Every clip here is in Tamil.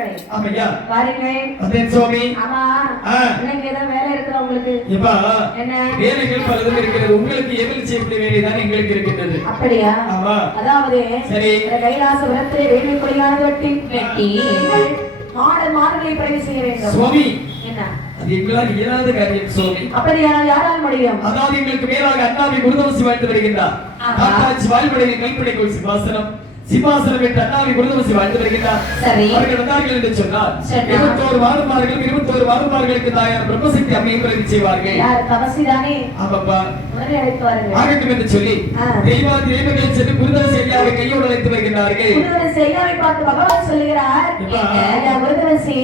அன்பர்களே ஆமையா பாருங்கள் அதே சுவாமி ஆமா இன்னைக்கு ஏதோ வேலை இருக்குதா உங்களுக்கு இப்ப என்ன வேலைகள் பலதும் இருக்கிறது உங்களுக்கு எதில் செய்யப்பட வேண்டியதான் எங்களுக்கு இருக்கின்றது அப்படியா ஆமா அதாவது சரி கைலாசபுரத்திலே வேள்வி கொடியானது வெட்டி மாடல் மாடுகளை பிரவேசம் செய்ய வேண்டும் சுவாமி என்ன அது எங்களால் இயலாத காரியம் சுவாமி அப்படியானால் யாரால் முடியும் அதாவது எங்களுக்கு மேலாக அண்ணாவை குருதவசி வாழ்ந்து வருகின்றார் காக்காட்சி வாழ்வடைய கைப்படைக்குள் சிம்மாசனம் சிம்மாசனம் என்று அண்ணாவை குருதவசி வாழ்ந்து வருகின்றார் அவர்கள் வந்தார்கள் என்று சொன்னார் 21 வாரமார்களுக்கு தாயார் பிரம்மசக்தி அம்மையை பிரதி செய்வார்கள் யார் தவசிதானே ஆமாப்பா உடனே அழைத்து வாருங்கள் ஆகட்டும் என்று சொல்லி தெய்வங்களை சென்று குருதவசி ஐயாவை கையோடு அழைத்து வருகின்றார்கள் குருதவசி ஐயாவை பார்த்து பகவான் சொல்லுகிறார் குருதவசி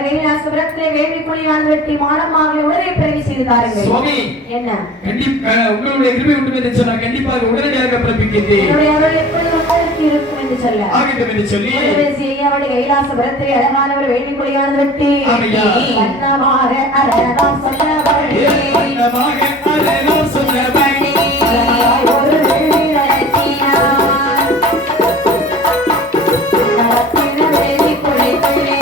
கைலாசபுரத்திலே வேள்வி கொடியானது வெட்டி மாடமாக உடனே பிரதி செய்து தாருங்கள் சுவாமி என்ன கண்டிப்பா உங்களுடைய கிருபை உண்டு என்று சொன்னால் கண்டிப்பாக உடனடியாக பிறப்பிக்கின்றேன் இருக்கும் என்று சொல்ல ஆகட்டும் என்று சொல்லி ஐயாவுடைய கைலாசபுரத்திலே அழகானவர் வேள்வி கொடியானது வெட்டி வண்ணமாக அரணம் சொல்லபடி ஒரு வேள்வி நடத்தினார் நடத்தின வேள்வி கொடிகளே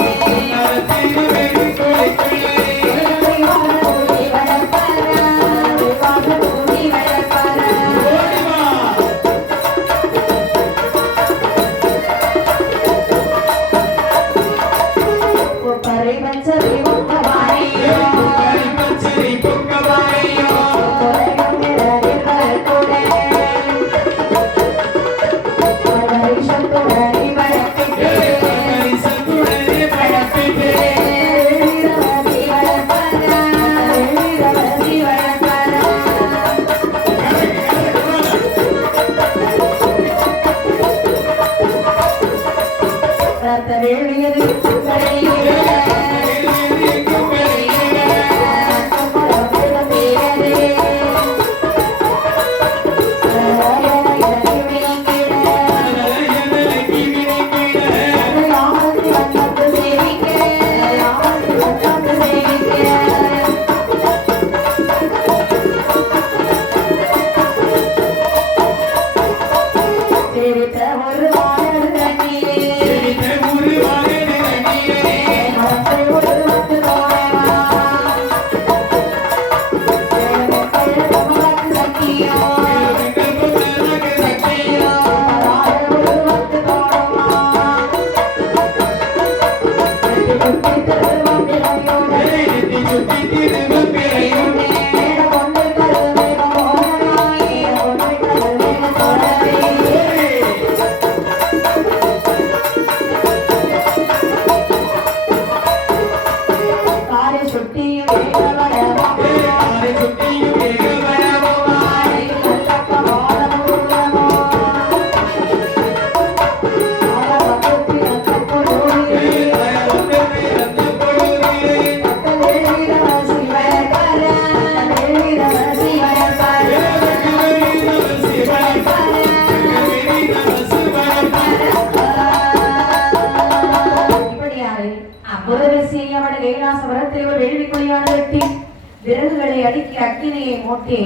விறகுகளை அடுக்கி அக்கினியை மூட்டி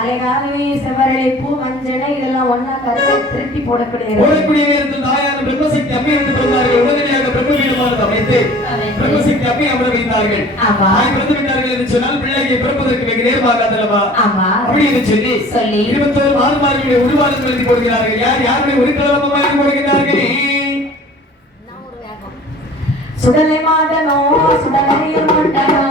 அலைகாலமே செவரளை பூ மஞ்சளை இதெல்லாம் ஒன்னா கருத்து திருட்டி போடக்கூடிய நேரத்தில் தாயான பிரம்மசக்தி அம்மை என்று சொன்னார்கள். உடனடியாக பிரம்மவீரமானது அமைத்து பிரம்மசக்தி அம்மை அமர வைத்தார்கள். பிறந்து விட்டார்கள் என்று சொன்னால் பிள்ளையை பிறப்பதற்கு வெகு நேரமாகாதல்லவா? அப்படி என்று சொல்லி 21 மாதமார்களுடைய உருவாதங்கள் எழுதி கொடுக்கிறார்கள். யாருடைய ஒரு கிழமமாக எழுதி கொடுக்கிறார்கள்? சுடலை மாதனோ சுடலையில் மண்டனோ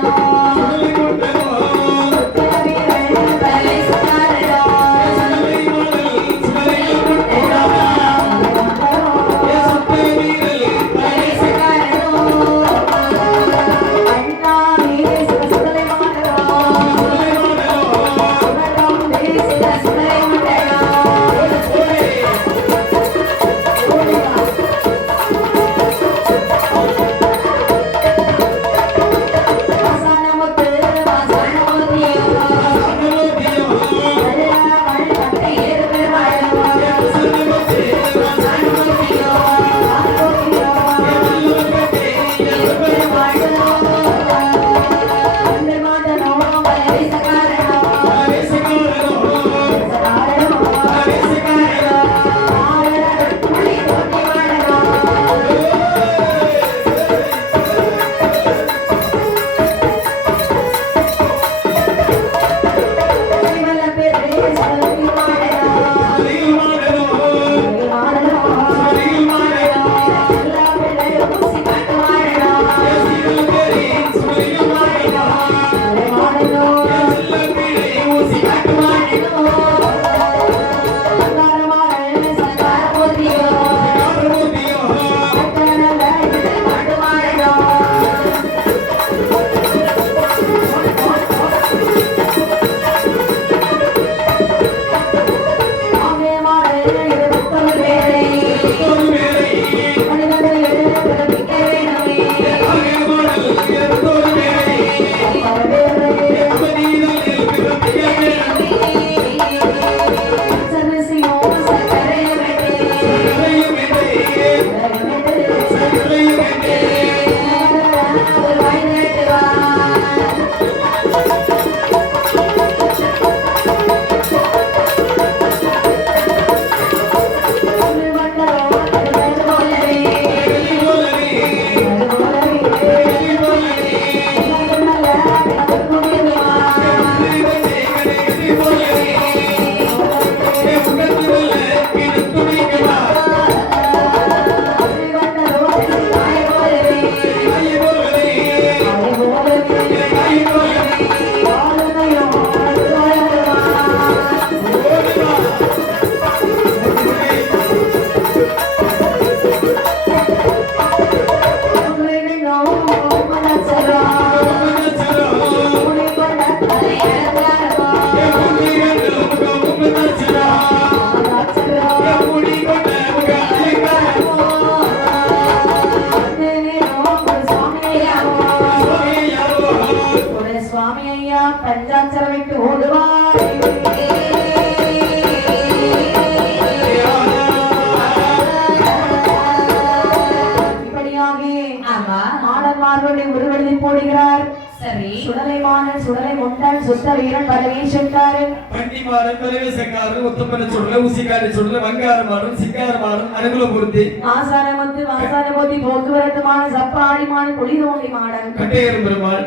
மாணவர்களுடைய உருவெழுதி போடுகிறார். சரி. சுடலை மாணன், சுடலை முண்டன், சுத்த வீரன், பரமேஸ்வரன், பண்டிமாறன், பரமேசக்காரன், உத்தமன சுடல, ஊசிக்காரி சுடல, வங்காரமாறன், சிங்காரமாறன், அனுகுலமூர்த்தி, ஆசாரமத்து, வாசாரபோதி, போக்குவரத்துமான, சப்பாடிமான, குளிதோண்டி மாடன், கட்டையரும் பெருமாள்,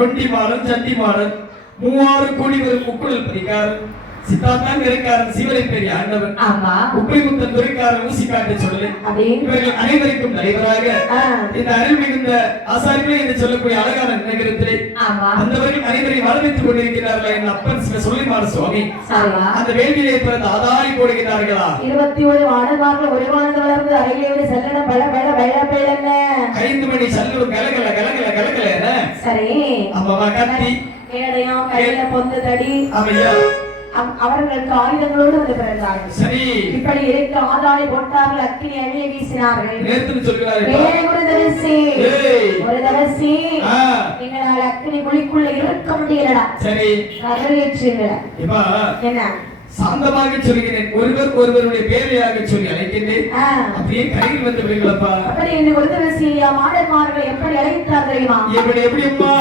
ரொண்டிமாறன், சண்டிமாறன், மூவாறு கூடி வரும் முக்குடல் பரிகாரன், சித்தாந்தான் இருக்காரன், சிவனை பெரிய ஆண்டவன், ஆமா, உப்பிமுத்தன் துரைக்காரன், ஊசிக்காட்டை சொல்லு. இவர்கள் அனைவருக்கும் தலைவராக இந்த அருள் மிகுந்த ஆசாரிகளே என்று சொல்லக்கூடிய அழகான நகரத்திலே அந்தவர்கள் அனைவரையும் வரவேற்றுக் கொண்டிருக்கிறார்கள். என் அப்பன் சொல்லிமாறு சுவாமி அந்த வேள்வியிலே பிறந்த ஆதாரி போடுகிறார்களா? 21 வானமார்கள் ஒருவானது வளர்ந்து அறையிலே செல்லன பல பல பல பலன 5 மணி சல்லூர் கலகல கலகல கலகல. சரி, அம்மா கத்தி கேடையும் கையில பொந்து தடி ஆமையா அவர்களுக்கு ஆயுதங்களோடு வந்து பிறந்தார்கள். சரி, இப்படி இருக்க ஆதாரி போட்டார்கள், அக்கினி அழிய வீசினார்கள். நேர்த்து சொல்கிறார்கள், ஒரு தவசி எங்களால் அக்கினி குழிக்குள்ள இருக்க முடியலடா. சரி, கதறியீர்கள். என்ன சாந்தமாக சொல்கிறேன், ஒருவர் ஒருவருடைய பேரையாக சொல்லி அழைக்கின்றேன். அப்படியே கையில் வந்து விடுங்களப்பா. அப்படி என்று ஒரு தவசி மாடன்மார்களை எப்படி அழைத்தார் தெரியுமா? எப்படி எப்படி அம்மா?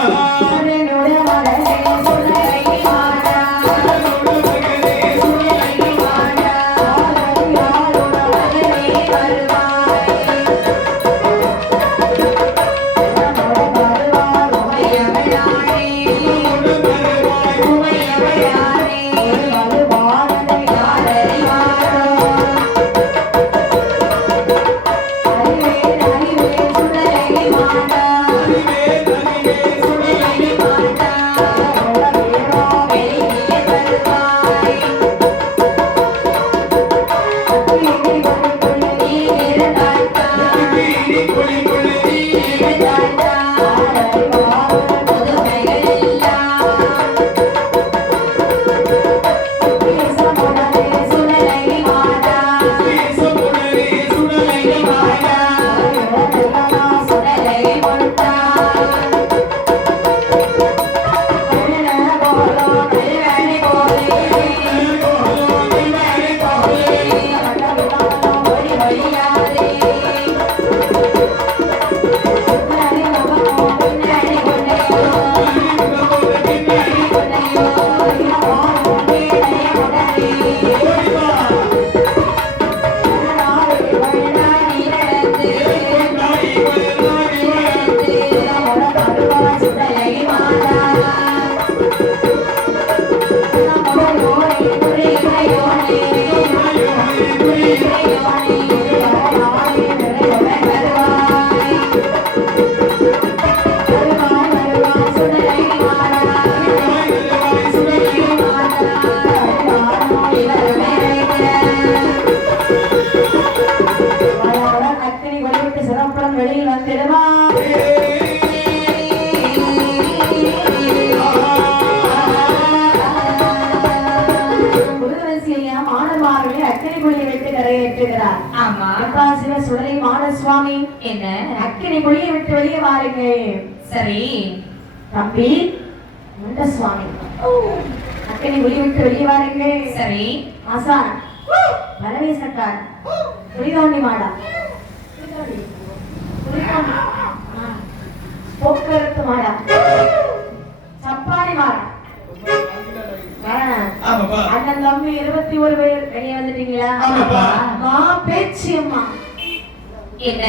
சுடலை மாடசுவாமி என்ன அக்கினி குழியை விட்டு வெளியே வாருங்க. சரி தம்பி முண்டசுவாமி அக்கினி குழி விட்டு வெளியே வாருங்க. சரி ஆசான் பரமேசக்கார் குளிதோண்டி மாடா போக்குவரத்து மாடா சப்பாடி மாடா அண்ணன் தம்பி 21 பேர் வெளியே வந்துட்டீங்களா? மா பேச்சு அம்மா என்ன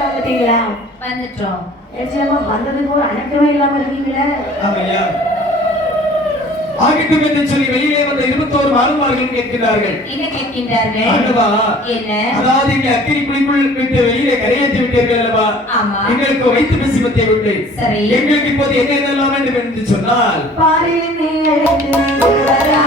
வந்துட்டீங்களா? வந்துட்டோம். ஏச்சியம்மா வந்ததுக்கு ஒரு அடக்கமே இல்லாம இருக்கீங்களே. ஆமையா ஆகிட்டும் என்று சொல்லி வெளியிலே வந்த 21 மாணவர்கள் கேட்கிறார்கள். என்ன கேட்கின்றார்கள்? அல்லவா என்ன அதாவது இங்கே அக்கினி குழிக்குள் விட்டு வெளியிலே கரையேற்றி விட்டீர்கள் அல்லவா? ஆமா. எங்களுக்கு வைத்து பேசி மத்திய விட்டு சரி எங்களுக்கு இப்போது என்ன என்னெல்லாம் வேண்டும் என்று சொன்னால் பாரினே அழைத்து வரா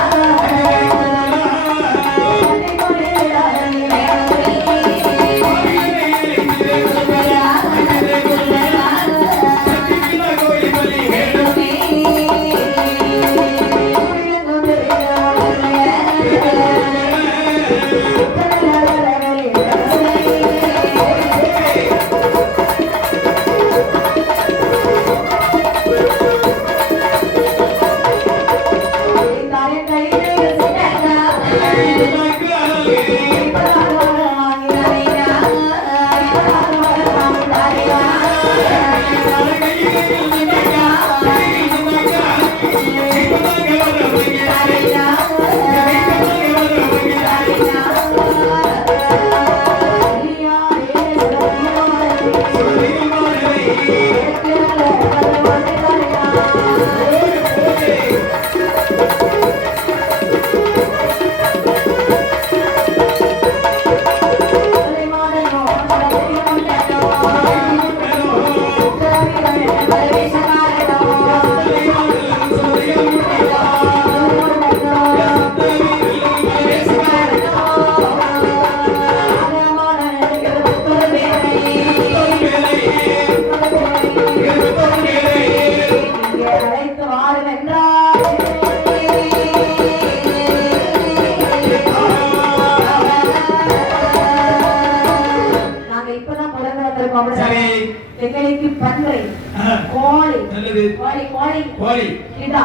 பிறந்து வந்திருக்கோம். சரி. எங்களுக்கு பன்றை, ஆ. கோழி, நல்லது. கோழி. கிடா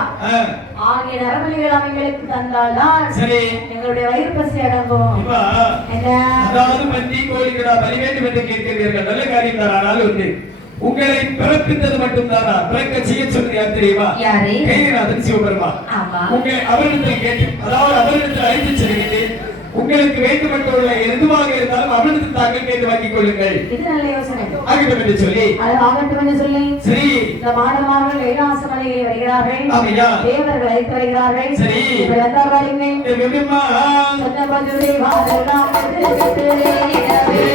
ஆகிய நரபலிகள் அவங்களுக்கு தந்தால்தான் சரி. எங்களுடைய வயிறு பசி அடங்கும். இப்ப என்ன? அதாவது பந்தி கோழிகளா பலி வேண்டும் என்று கேட்கிறீர்கள். நல்ல காரியம் தான். ஆனால் வந்து உங்களை பிறப்பித்தது மட்டும்தானா? பிறக்க செய்ய சொன்னது யார் தெரியுமா? யாரு? கைலாசன் சிவபெருமான். ஆமா. உங்களை அவரிடத்தில் கேட்டு, அதாவது அவரிடத்தில் அழைத்து செல்கிறேன். உங்களுக்கு வேண்டுமென்றுள்ள எதுவாக இருந்தாலும் அவரிடத்தில் தாங்கள் கேட்டு வாங்கிக் கொள்ளுங்கள். இது நல்ல யோசனை. ஆகட்டும் என்று சொல்லி அது ஆகட்டும் என்று சொல்லி சரி. இந்த மாடமார்கள் கைலாச மலையில் வருகிறார்கள். ஆமையா. தேவர்கள் அழைத்து வருகிறார்கள். சரி. இப்ப வந்தார்கள். எப்படிம்மா? சொன்ன பதிலே வாதெல்லாம் பெற்றே இடவே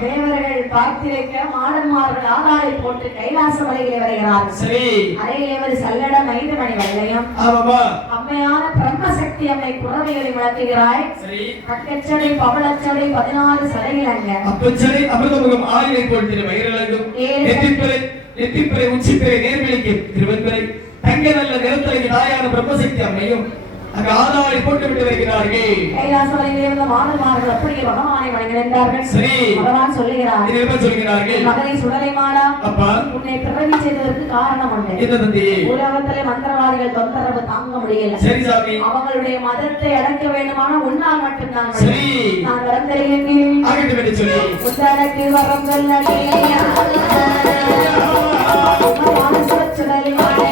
தேவர்கள் பார்த்திருக்க மாடன்மார்கள் ஆதாரை போட்டு கைலாச மலையிலே வருகிறார்கள். சரி. அறையிலே ஒரு சல்லடம் 5 மணி வளையம். ஆமாமா. அம்மையான பிரம்மசக்தி அம்மை குறவைகளை விளக்குகிறாய். சரி. பக்கச்சடை பவளச்சடை 16 சடையிலங்க. அப்பச்சடை அமிர்தமுகம் ஆயிரை போல் வயிறழகும். நெத்திப்பறை உச்சிப்பறை நேர்விழிக்கு திருவன்பரை தங்க நல்ல நிறத்தலைக்கு தாயான பிரம்மசக்தி அம்மையும் அங்க ஆதாரை போட்டு விட்டு வருகிறார்கள். கைலாச மலையிலே இருந்த மாடன்மார்கள் அப்படியே பகவானை வணங்குகின்றார்கள். சரி. பகவான் சொல்லுகிறார். என்ன சொல்கிறார்கள்? மகனை சுடலை மாடா, அப்பா உன்னை பிறவி செய்ததற்கு காரணம் உண்டு. என்ன தந்தி? உலகத்திலே மந்திரவாதிகள் தொந்தரவு தாங்க முடியல. சரி சாமி. அவங்களுடைய மதத்தை அடக்க வேண்டுமான உன்னால் மட்டும்தான். சரி. நான் வரம் தருகின்றேன். ஆகட்டும் என்று சொல்லி உத்தரக்கு வரம் சொல்லலே சுடலை மாடே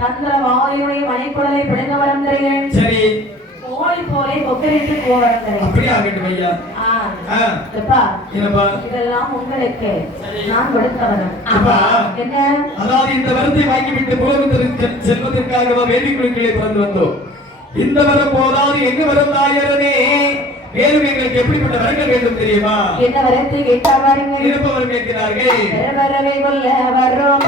தந்திரவாதியுடைய மனைக்குடலை பிடுங்க வரம் தருகிறேன். சரி. கோழி போலே கொக்கரிட்டு போவரம் தருகிறேன். அப்படியே ஆகட்டும் ஐயா. என்னப்பா? இதெல்லாம் உங்களுக்கு நான் கொடுத்த வரம். என்ன? அதாவது இந்த வரத்தை வாங்கிவிட்டு புலவத்திற்கு செல்வதற்காக வேண்டிக் குழுக்களை பிறந்து வந்தோம். இந்த வரம் போதாது என்ன வரம் தாயரனே? மேலும் எங்களுக்கு எப்படிப்பட்ட வரங்கள் வேண்டும் தெரியுமா? என்ன வரத்தை கேட்டார்கள்? இருப்பவர் கேட்கிறார்கள். வரவே கொல்ல வரோம்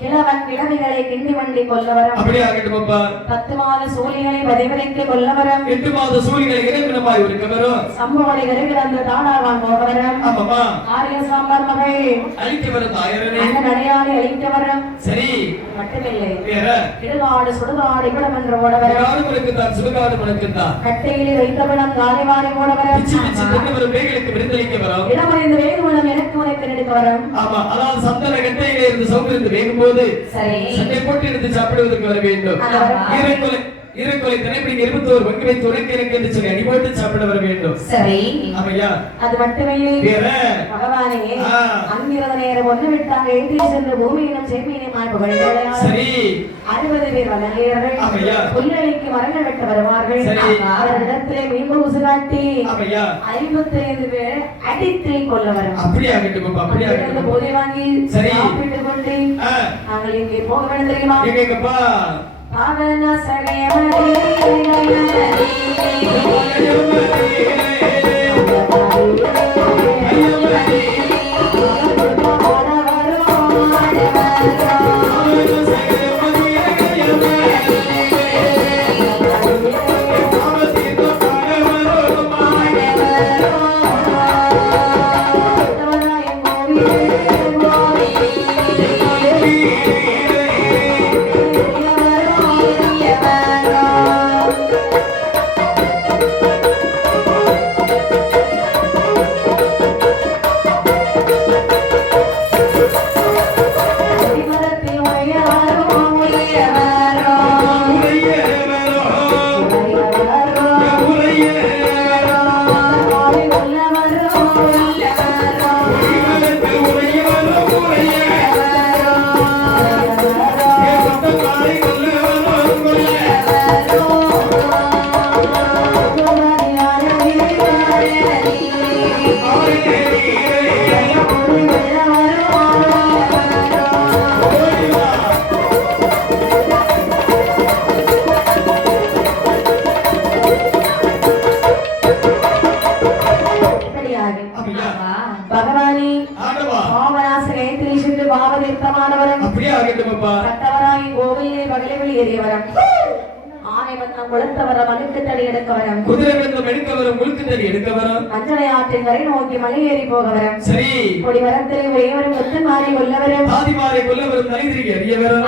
கிழவன் கிழவிகளை கிண்டி வண்டி கொல்லவரம் அப்படியே ஆகட்டும் அப்பா 10 மாத சூழிகளை பதிவிரைக்கு கொல்லவரம் 8 மாத சூழ்நிலை இறைவனமாய் இருக்க வரும் சம்பவனை விரைவில் தாடாவான் போகவரம் ஆமாமா ஆரிய சாம்பார் மகள் அழிக்க வரும் தாயரனே அண்ணன் அடையாளி அழிக்க வரம் சரி மட்டுமில்லை வேற இடுகாடு சுடுகாடு இவ்வளவு என்று ஓடவரம் காடுகளுக்கு தான் சுடுகாடு மனுக்கு தான் கட்டையில் வைத்தவிடம் காலை வாரி ஓடவரம் பிச்சு பிச்சு தின்னு வரும் வேகளுக்கு விருந்தளிக்க வரும் இடமறிந்து வேகுவனம் எனக்கு உனக்கு எடுக்க வரம் ஆமா அதாவது சந்தன கட்டையிலே இருந்து சௌகரியத்து வேகும்போது சரி சண்டை போட்டு எடுத்து சாப்பிடுவதற்கு வர வேண்டும் ஈரக்கொலை தினைப்படி 21 பங்கு வைத்து உனக்கு எனக்கு என்று சொல்லி அடிபட்டு சாப்பிட வர வேண்டும் சரி ஆமையா அது மட்டுமில்லை வேற பகவானே அங்கிருந்த நேரம் ஒன்று விட்டாங்க எதிரி சென்று பூமியினம் செம்மீனமாய் புகழ்ந்தோடையார் சரி 60 பேர் வளர்ந்தீர்கள் ஆமையா புல்லளிக்கு மரங்கள் வெட்ட வருவார்கள் சரி. அவரிடத்திலே மீன்பு காட்டி ஆமையா 55 பேர் அடித்து கொள்ள வரும் அப்படியே ஆகட்டும் அப்பா, அப்படியே ஆகட்டும் போதை வாங்கி சரி. சாப்பிட்டுக் கொண்டு ஆ, நாங்கள் இங்கே போக வேண்டும் தெரியுமா எங்கப்பா பாவன சகயமதி பகவானி பாவனாசகை திரிஷிந்து பாவதீர்த்தமானவரம் அப்படியே ஆகட்டும் அப்பா கட்டவராய் கோவிலே பகலில் ஏறியவரம் ஆனை வண்ணம் கொளுத்தவரம் அழுக்கு தடி எடுக்க வரம் குதிரை வெள்ளம் எடுக்க வரும் முழுக்கு தடி எடுக்க வரும் மஞ்சளை ஆற்றின் கரை நோக்கி மலை ஏறி போக வரம் சரி கொடி வரத்திலே ஒரேவரும் ஒத்து மாறி கொல்ல வரம் ஆதிமாரை கொல்ல வரும் தலைதிரிக்கு அறிய வரும்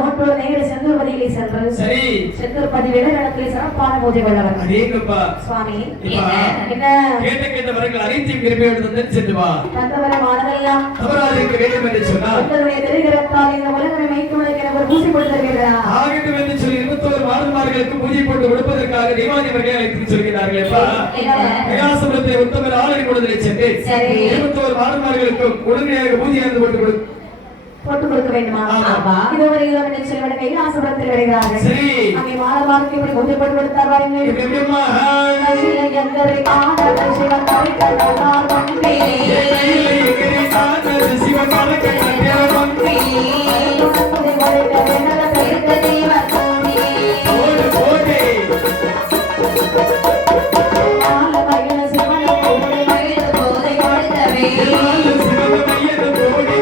மூட்டோடு நேரு செந்தூர்பதியிலே சென்று சரி செந்தூர்பதி வேடத்திலே சிறப்பான பூஜை கொள்ளவர் அதேங்கப்பா சுவாமி என்ன கேட்ட கேட்ட வரங்கள் அனைத்தையும் கிருபையோடு தந்து சென்று வா தந்தவரமானதெல்லாம் தவறாது இருக்க வேண்டும் என்று சொன்னார் உங்களுடைய தெரிகிறத்தால் இந்த உலகமே மைத்துவதற்கு எனக்கு ஒரு பூசி கொடுத்திருக்கிறதா ஆகட்டும் என்று சொல்லி 21 மாணவர்களுக்கு பூஜை போட்டு கொடுப்பதற்காக தேவாதி அவர்களை அழைத்து சொல்கிறார்கள் அப்பா கைலாசபுரத்தை உத்தமர் ஆலய கொடுதலை சென்று சரி. 21 மாணவர்களுக்கும் உடனடியாக பூஜை நடந்து போட்டு கொடுக்க வேண்டுமா ஆமா. இதுவரை என்று சொல்லிவிட கைலாசபுரத்தில் வருகிறார்கள் சரி அங்கே மாணவர்களுக்கு இப்படி பூஜை போட்டு கொடுத்தார் பாருங்கள் எப்படியம்மா எங்களை காண சிவன் கவிழ்த்தார் வந்தே சிவகால கட்டே ஓடு ஓடு சிவமையது ஓடி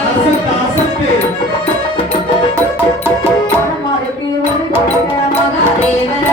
அசத்து அசத்து மகாதேவன்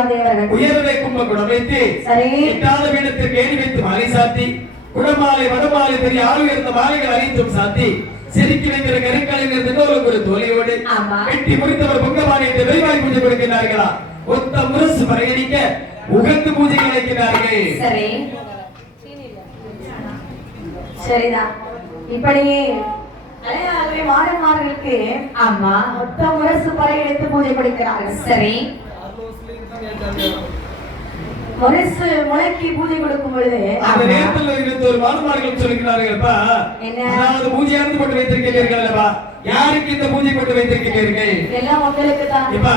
தேவாதேவர்கள் உயர்வை கும்பகுடம் வைத்து சரி எட்டாத வீடத்திற்கு ஏறி வைத்து மாலை சாத்தி குடமாலை வடமாலை பெரிய ஆள் உயர்ந்த மாலைகள் அனைத்தும் சாத்தி செதுக்கி வைக்கிற கரைக்காலில் தினோருக்கு ஒரு தோலையோடு ஆமா. வெட்டி முடித்தவர் பொங்கமானை வெறிவாய் பூஜை கொடுக்கிறார்களா ஒத்த முரசு பறையடிக்க உகந்து பூஜை அழைக்கிறார்கள். சரி சரிதான். இப்படியே அலையாகவே மாடன்மார்களுக்கு ஆமா மொத்த முரசு பறை எடுத்து பூஜை கொடுக்கிறார்கள். சரி முரசு முளைக்கு பூஜை கொடுக்கும் பொழுது அந்த நேரத்தில் இருந்த ஒரு மாணவர்கள் சொல்கிறார்கள்ப்பா, என்ன? அதாவது பூஜையானது போட்டு வைத்திருக்கிறீர்கள் அல்லவா, யாருக்கு இந்த பூஜை போட்டு வைத்திருக்கிறீர்கள்? எல்லாம் உங்களுக்கு தான். இப்ப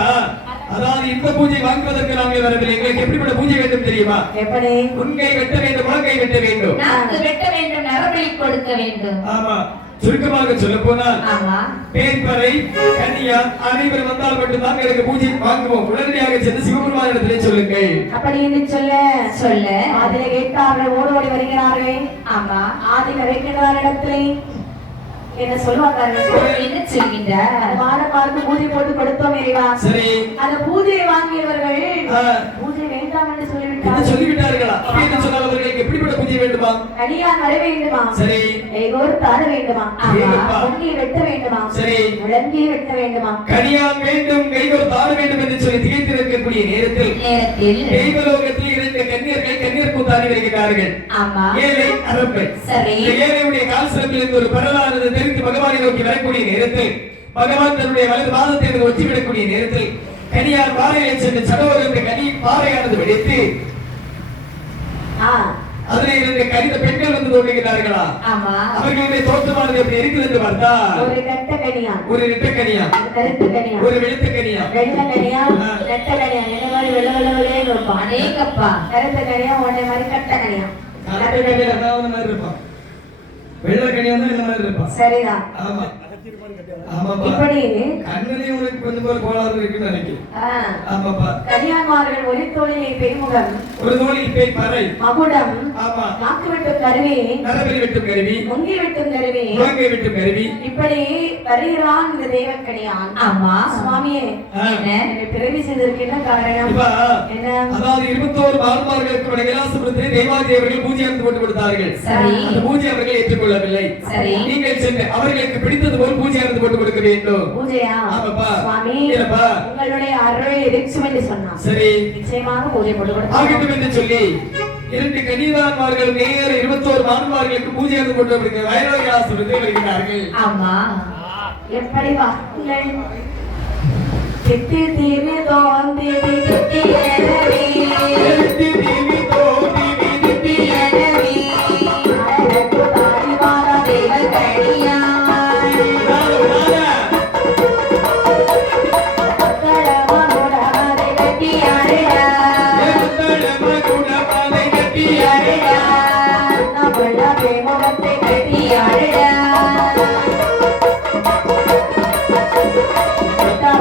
அதாவது இந்த பூஜை வாங்குவதற்கு நாங்கள் வரவில்லை, எங்களுக்கு எப்படிப்பட்ட பூஜை வேண்டும் தெரியுமா? எப்படி? உன்கை வெட்ட வேண்டும், முழங்கை வெட்ட வேண்டும், நாக்கு வெட்ட வேண்டும், நரபலி கொடுக்க வேண்டும். ஆமா. சுருக்கமாக சொல்ல போனால் ஆமா பேர்பறை கன்னியா அனைவரும் வந்தால் மட்டும்தான் எனக்கு பூஜை வாங்குவோம். உடனடியாக சென்று சிவபெருமானிடத்திலே சொல்லுங்கள். அப்படி என்று சொல்ல அதிலே கேட்டார்கள், ஓடி ஓடி வருகிறார்கள். ஆமா ஆதில வைக்கின்ற இடத்திலே என்ன சொல்லுவார்கள்? என்ன சொல்கின்றார்? மாடன்மாருக்கு பூஜை போட்டு கொடுத்தோம் இறைவா. சரி, அந்த பூஜையை வாங்கியவர்கள் ஆ, பூஜை வேண்டாம் என்று என்ன சொல்லிவிட்டார்கள். சொல்லிவிட்டார்களா? அப்படி என்று சொன்னால் அவர்களுக்கு எப்படிப்பட்ட பூஜை வேண்டுமா? கனியான் வர வேண்டுமா? சரி, ஏகோர் தாழ வேண்டுமா? ஏகப்பா. பொங்கி வெட்ட வேண்டுமா? சரி. முழங்கி வெட்ட வேண்டுமா? கனியான் வேண்டும், கைகோர் தாழ வேண்டும் என்று சொல்லி திகைத்திருக்கக்கூடிய நேரத்தில் தெய்வலோகத்தில் இரண்டு கன்னியர்கள் கன்னியர் கூத்தாடி வருகிறார்கள். ஆமா ஏழை அரப்பை. சரி இந்த ஏழையுடைய கால் சிறப்பில் இருந்து ஒரு பரலானது தெரிந்து பகவானை நோக்கி வரக்கூடிய நேரத்தில் பகவான் தன்னுடைய வலது பாதத்தை எனக்கு ஒற்றிவிடக்கூடிய நேரத்தில் கனியார் பாறையை சென்று சடோரத்தை கனி பாறையானது வெடித்து ஆ அதிலே இருந்த கனித பெண்கள் வந்து தோன்றுகிறார்களா? ஆமா அவர்களுடைய தோற்றமானது எப்படி இருக்கிறது என்று பார்த்தால் ஒரு கட்ட கனியான், ஒரு நெட்ட கனியா, கருத்து கனியான், ஒரு வெளுத்த கனியா, வெள்ள கனியான், நெட்ட கனியான், என்ன மாதிரி வெள்ள வெள்ள வெள்ளைன்னு இருப்பான். அநேகப்பா கருத்து கனியான், உன்னை மாதிரி கட்ட கனியான். கருத்த கனியா ஏதாவது மாதிரி இருப்பான், வெள்ளை கனியா தான் இந்த மாதிரி இருப்பான். சரிதான். ஆமா ஆமாப்பா. இப்படி கண்ணிலே உனக்கு கொஞ்சம் போல கோளாறு இருக்குன்னு நினைக்கிறேன். ஆ, ஆமாப்பா. கனியான்மார்கள் ஒரு தோழியை பெருமுகம், ஒரு நூலில் பேய் பறை, மகுடம், ஆமா, நாக்கு வெட்டும் கருவி, நரபலி வெட்டும் கருவி, முங்கி வெட்டும் கருவி, முழங்கை வெட்டும் கருவி, இப்படி வருகிறான் இந்த தேவக்கனியான். ஆமா சுவாமியே, என்ன என்னை பிறவி செய்ததற்கு காரணம் இப்ப என்ன? அதாவது 21 பால்மார்களுக்கு கைலாசபுரத்திலே தேவாதி அவர்கள் பூஜை அனுப்பி போட்டு கொடுத்தார்கள். சரி. அந்த பூஜை அவர்கள் ஏற்றுக்கொள்ளவில்லை. சரி. நீங்கள் சென்று அவர்களுக்கு பிடித்தது போல் பூஜை அனுப்பி போட்டு கொடுக்க வேண்டும். பூஜையா? ஆமாப்பா. சுவாமி, இல்லப்பா. உங்களுடைய அருளை எதிர்க்கும் என்று சொன்னான். சரி, நிச்சயமாக பூஜை போட்டு கொடுத்தார். ஆகட்டும் என்று சொல்லி இரண்டு கன்னிதான்மார்கள் நேர 21 மாணவர்களுக்கு பூஜை அனுப்பி போட்டு கொடுக்க கைலாசபுரத்தை வருகிறார்கள். ஆமா எப்படி வாருங்கள். திட்டி தீவி தோந்தி திட்டி எனவே எட்டு தேவி தோதி விதித்தி எனவே அழகு தாடிவான தேவக்கனியான் மக்களவனுடனே கட்டியாடுடா மகுடமாலை கட்டி கட்டியாடுடா நம்மள பிரேமத்தை கட்டியாடுடா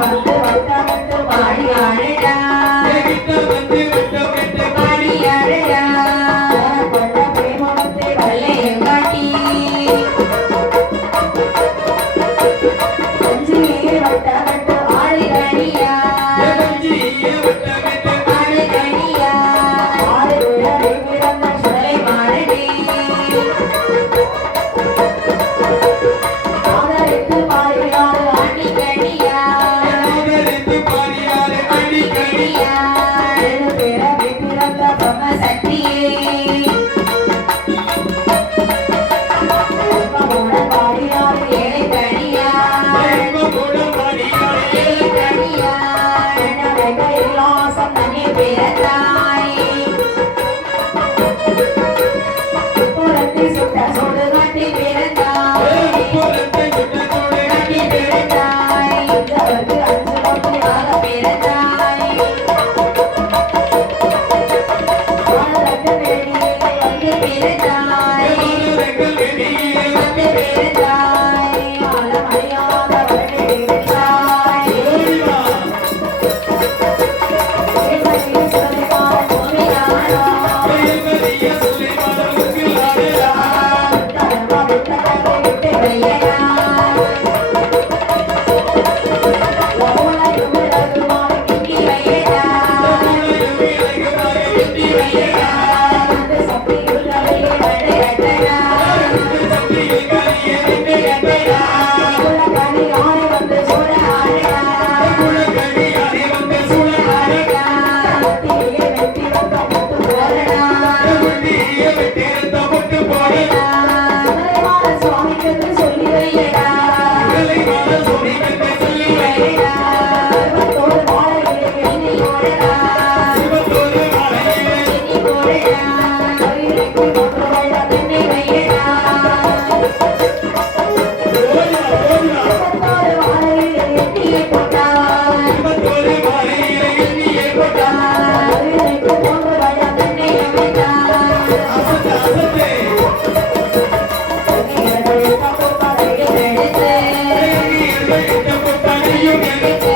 வந்து வந்து பாடி ஆடுடா கிட்ட வந்து விட்ட விட்ட எண்ணி வையடா அந்த சக்தி உள்ளவையே வழி கட்டடா சக்தி கனியே நின்று கட்டடா குலக்கணி ஆணை வந்து சூழ ஆடடா குலக்கணி ஆணை வந்து சூழ ஆடடா ஒட்டியே வெட்டி வந்த முத்து போடடா ஒட்டியே வெட்டி வந்த முத்து போடடா சுடலைமாட சுவாமிக்கு சொல்லி வையடா சுடலைமாட சுவாமிக்கு சொல்லி வையடா சிவத்தோடு மாலையிலே எண்ணி ஓடடா சிவத்தோடு மாலையிலே எண்ணி ஓடடா கோயிலுக்கு கொண்டு வர தென்னை வையடா சிவத்தோடு மாலையிலே எண்ணியே போட்டா சிவத்தோடு மாலையிலே எண்ணியே போட்டா கோயிலுக்கு கொண்டு வர தென்னை வையடா அசத்து அசத்து பணியும் எடுத்து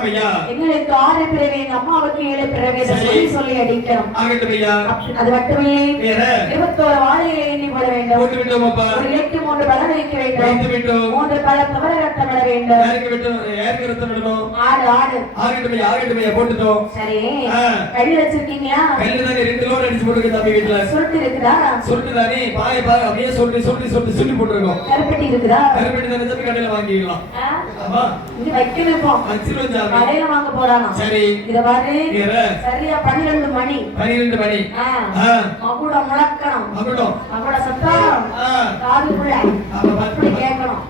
ஐயா எங்களுக்கு 6 பிறவி எங்க அம்மாவுக்கு 7 பிறவி இதை சொல்லி சொல்லி அடிக்கிறோம் ஆகட்டும் ஐயா அது மட்டுமில்லை வேற 21 வாழையை எண்ணி போட வேண்டும் போட்டு விட்டோமப்பா ஒரு 8 3 பலன் வைக்க வேண்டும் வைத்து விட்டோம் 3 பல தவற கட்டப்பட வேண்டும் யாருக்கு விட்டோம் யாருக்கு ரத்தம் விடணும் ஆடு ஆடு ஆகட்டும் ஐயா போட்டுட்டோம் சரி ஆ. கள்ளி வச்சிருக்கீங்களா கல்லு தானே 2 லோட் அடிச்சு போட்டுருக்கு தம்பி வீட்டுல சுருட்டு இருக்குதா சொல்லிட்டு தானே பாய அப்படியே சொல்லி போட்டுருக்கோம் கருப்பட்டி இருக்குதா கருப்பட்டி தானே தம்பி கடையில வாங்கிக்கலாம் ஆ? ஆமா இது வைக்க வைப்போம் வச்சிருவோம் சாமி கடையில வாங்க போறானா சரி இத பாரு வேற சரியா 12 மணி 12 மணி ஆ. ஆ. மகுட முழக்கணும் ஆகட்டும் மகுட சத்தம் ஆ. காதுக்குள்ள ஆமா, அப்படி கேட்கணும்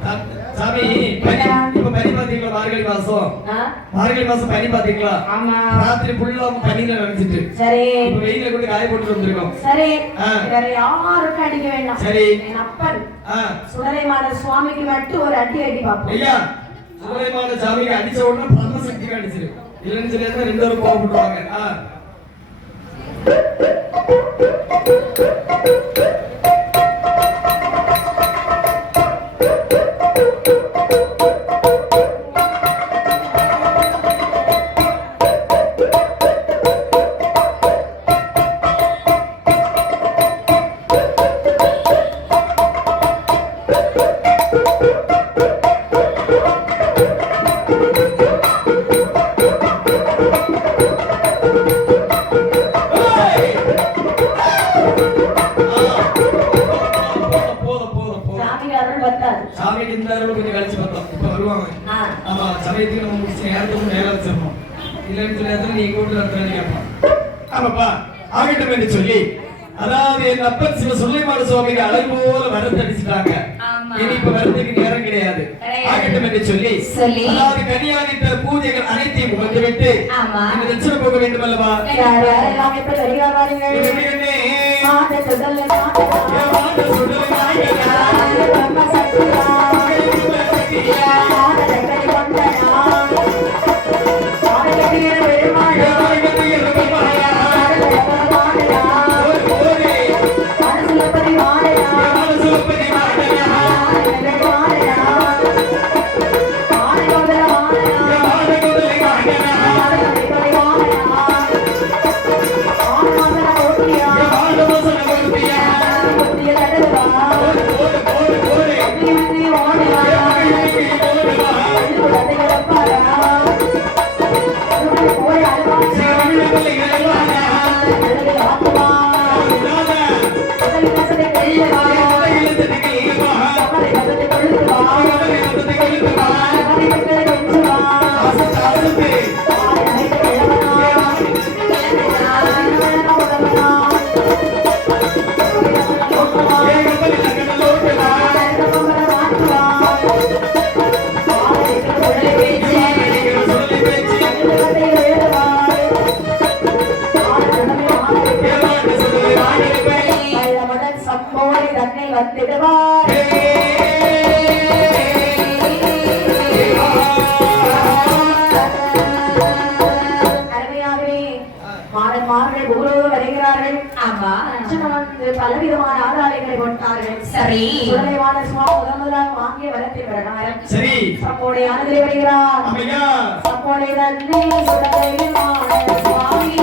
சாமி இப்ப பனி பாத்தீங்களா மார்கழி மாசம் ஆ? மார்கழி மாசம் பனி பாத்தீங்களா ஆமா ராத்திரி ஃபுல்லா பனியில நனைஞ்சிட்டு சரி இப்ப வெயில கொண்டு காய போட்டு வந்திருக்கோம் சரி ஆ. வேற யாருக்கும் அடிக்க வேண்டாம் சரி. என் அப்பன் ஆ. சுடலைமாட சுவாமிக்கு மட்டும் ஒரு அடி அடி பார்ப்போம் ஐயா சுலைமான சாமிக்கு அடிச்ச உடனே பரமசக்திக்கு அடிச்சிரு இல்லைன்னு சொல்லி 2 பேரும் கோவப்படுவாங்க சாமிக்கு அருள் பத்தாது சாமிக்கு இந்த அளவு கொஞ்சம் கழிச்சு பார்த்தோம் இப்ப வருவாங்க ஆ. ஆமா சமயத்துக்கு நம்ம முடிச்சு நேரத்துக்கு நேரம் வச்சிடணும் இல்லைன்னு சொல்லி நேரத்துல நீ கூட்டு நடத்துறேன்னு கேட்பான் ஆமாப்பா ஆகட்டும் என்று சொல்லி அதாவது என் அப்பன் சிவ சுலைமான சுவாமிக்கு அழகு போல வரத்து அடிச்சுட்டாங்க ஆமா. இனி இப்ப வரத்துக்கு நேரம் கிடையாது ஆகட்டும் என்று சொல்லி சொல்லி. அதாவது கன்னியாணித்த பூஜைகள் அனைத்தையும் முகந்து விட்டு ஆமா. இந்த தட்சணை போக வேண்டும் அல்லவா யார் யாரெல்லாம் எப்படி வருகிறார் பாருங்கள் மாத சுடலை என் மாட்ட சுடலை நாயகனா, பிரம்ம சக்தியா சக்தியா, மாத சக்கரை கொண்டனா மாதகட்டிய பெருமாளா என் மாயகத்திய பெருமாளா, மாடலா ஓரே, மனசுலப்பதி மாடலா என் மனசுலப்பதி மாடலா, மாடலா மாடலா மாடலா என் மாடகுதலை மாடலா, மாடலா மாடலா ஓட்டியா என் மாடவசன மூர்த்தியா, ஓட்டிய தடவா ஓரே, நீ ஓடவா என் ஓடுவா, குழந்தைகளப்பாரா போய் அல்வா சிறுமிழலை இறைவானா, நல்லது ஆத்துமா நாதா, முதல் கசனை கொள்ளுவா இழுத்ததுக்கு ஈவா, அவரை கசனை கொள்ளுவா அவனை வந்தது கொழுத்துவா, அவரை பெற்றை கொஞ்சுவா அசத்து அசத்து, ஆரை அழைத்து கிழவனா கிழவனா உடவனா என் கப்பலில் கடலோட்டுவா, கருணபவர மாற்றுவா ஆரை பெற்ற கொள்ளை பேச்சு என் சொல்லி பேச்சு, கதை எழுதுவா ஆரை கடமை ஆரை என் மாட்டு சுடலை மாடலை, முதல் சம்போரை தன்னை வந்திடுவார் அருமையாகவே மாதன்மார்கள் ஊரோடு வருகிறார்கள் ஆமா. அர்ச்சனை வந்து பலவிதமான ஆதாரங்களை போட்டார்கள். சரி சுடலைவான சுவாமி முதலாக வாங்கிய வரத்தின் பிரகாரம் சரி சப்போடை ஆனதிலே வருகிறார். ஆமையா சப்போடை தன்னை சுடலைவான சுவாமி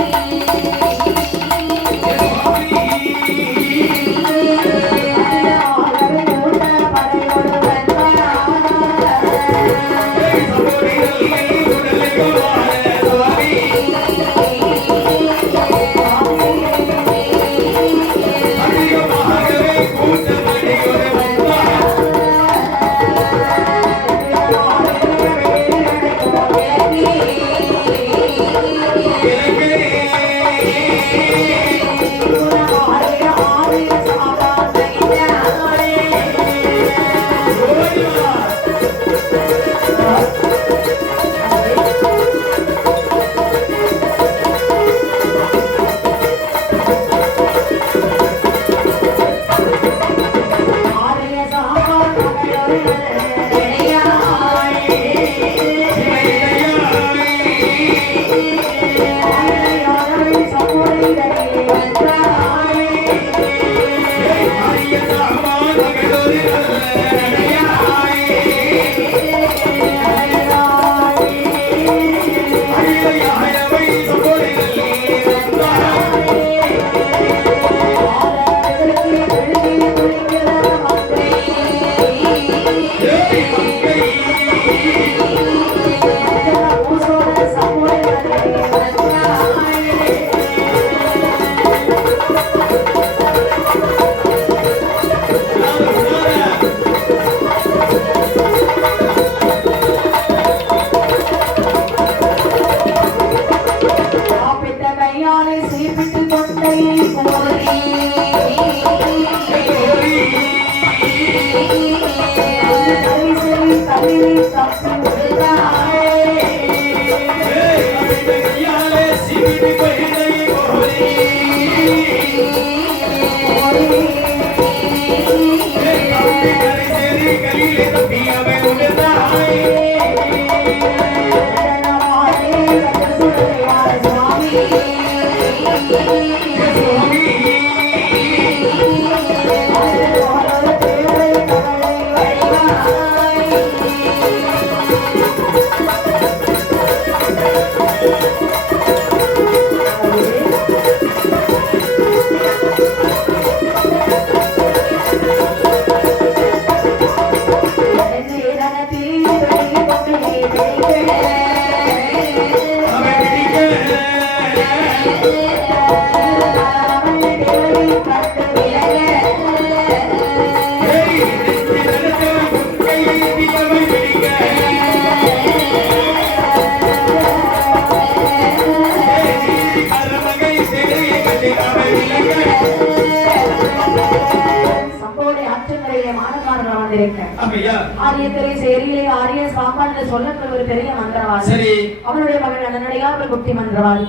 அவனுடைய மகன் அண்ணனடியார் குட்டி மன்றவாதி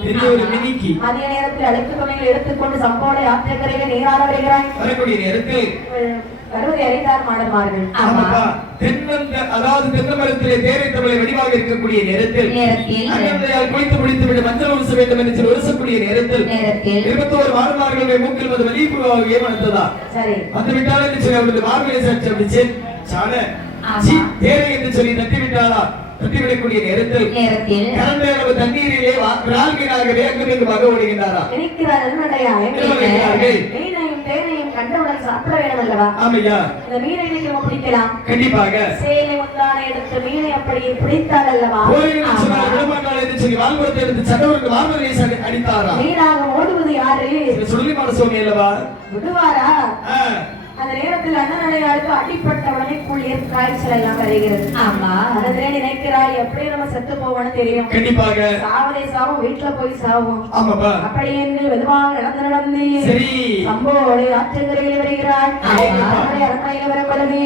மதிய நேரத்தில் அழைத்து துணையில் எடுத்துக்கொண்டு சம்போடை ஆற்றக்கரையில் நீராட வருகிறாய். வரக்கூடிய நேரத்தில் வருவதை அறிந்தார் மாடன்மார்கள். அதாவது தென்னமரத்திலே தேவை தமிழை வடிவாக இருக்கக்கூடிய நேரத்தில் அண்ணனையால் குளித்து முடித்துவிட்டு மஞ்சள் உரச வேண்டும் என்று உரசக்கூடிய நேரத்தில் 21 மாடன்மார்களுடைய மூக்கில் வந்து வலிப்பு ஏமாந்ததா சரி வந்து விட்டாலும் என்று சொல்லி அவருடைய மார்களை சாட்சி அப்படிச்சு சால தேவை என்று சொல்லி தட்டிவிட்டாரா தட்டிவிடக்கூடிய நேரத்தில் கரண்ட அளவு தண்ணீரிலே ரால்கிறார்களே அங்கிருந்து மக ஓடுகின்றாரா தேனையும் கண்டவுடன் சாப்பிட வேண்டும் அல்லவா? ஆமையா இந்த மீனை நம்ம பிடிக்கலாம் கண்டிப்பாக சேலை முந்தானை எடுத்து மீனை அப்படியே பிடித்தால் அல்லவா? விடமாட்டாள் என்று சொல்லி வாழ்வத்தை எடுத்து சட்டவருக்கு வாழ்வதை அடித்தாரா? மீனாக ஓடுவது யாரு? சுருளிமான சுவாமி அல்லவா? விடுவாரா? அந்த நேரத்தில் அண்ணனடையாளுக்கு அடிப்பட்ட உடனே குளிர் காய்ச்சல் எல்லாம் வருகிறது. ஆமா அதே நினைக்கிறாய் எப்படி நம்ம செத்து போவோம்னு தெரியும். கண்டிப்பாக சாவலே சாவும் வீட்டுல போய் சாவும். ஆமாப்பா அப்படி என்று வெதுவாக நடந்து சரி சம்போடு ஆற்றங்கரையில் வருகிறாள். அரண்மனையில் வர பழகி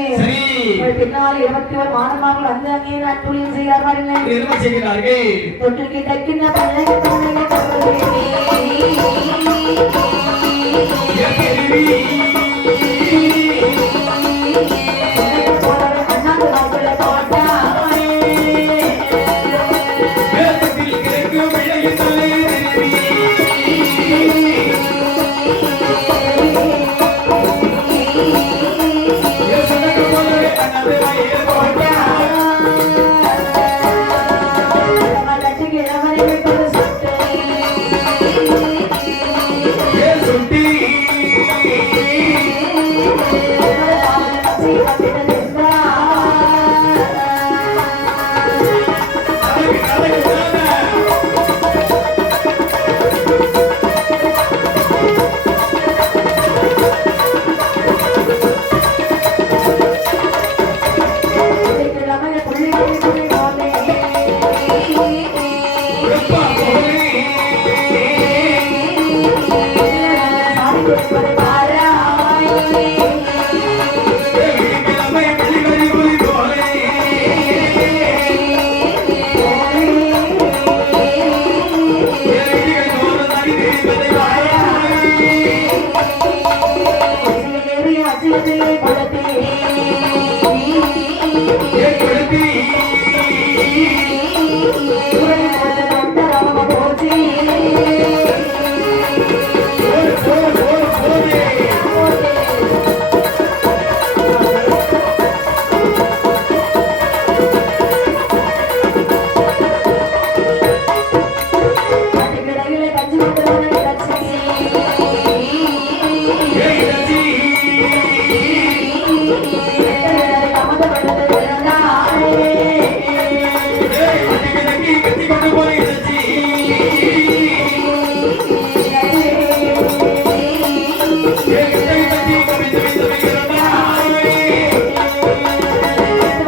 பின்னால் 21 மாணவர்கள் வந்து அங்கே நாட்டுளியும் செய்கிறார்கள். தொற்றுக்கு தைக்கின்ற பிள்ளை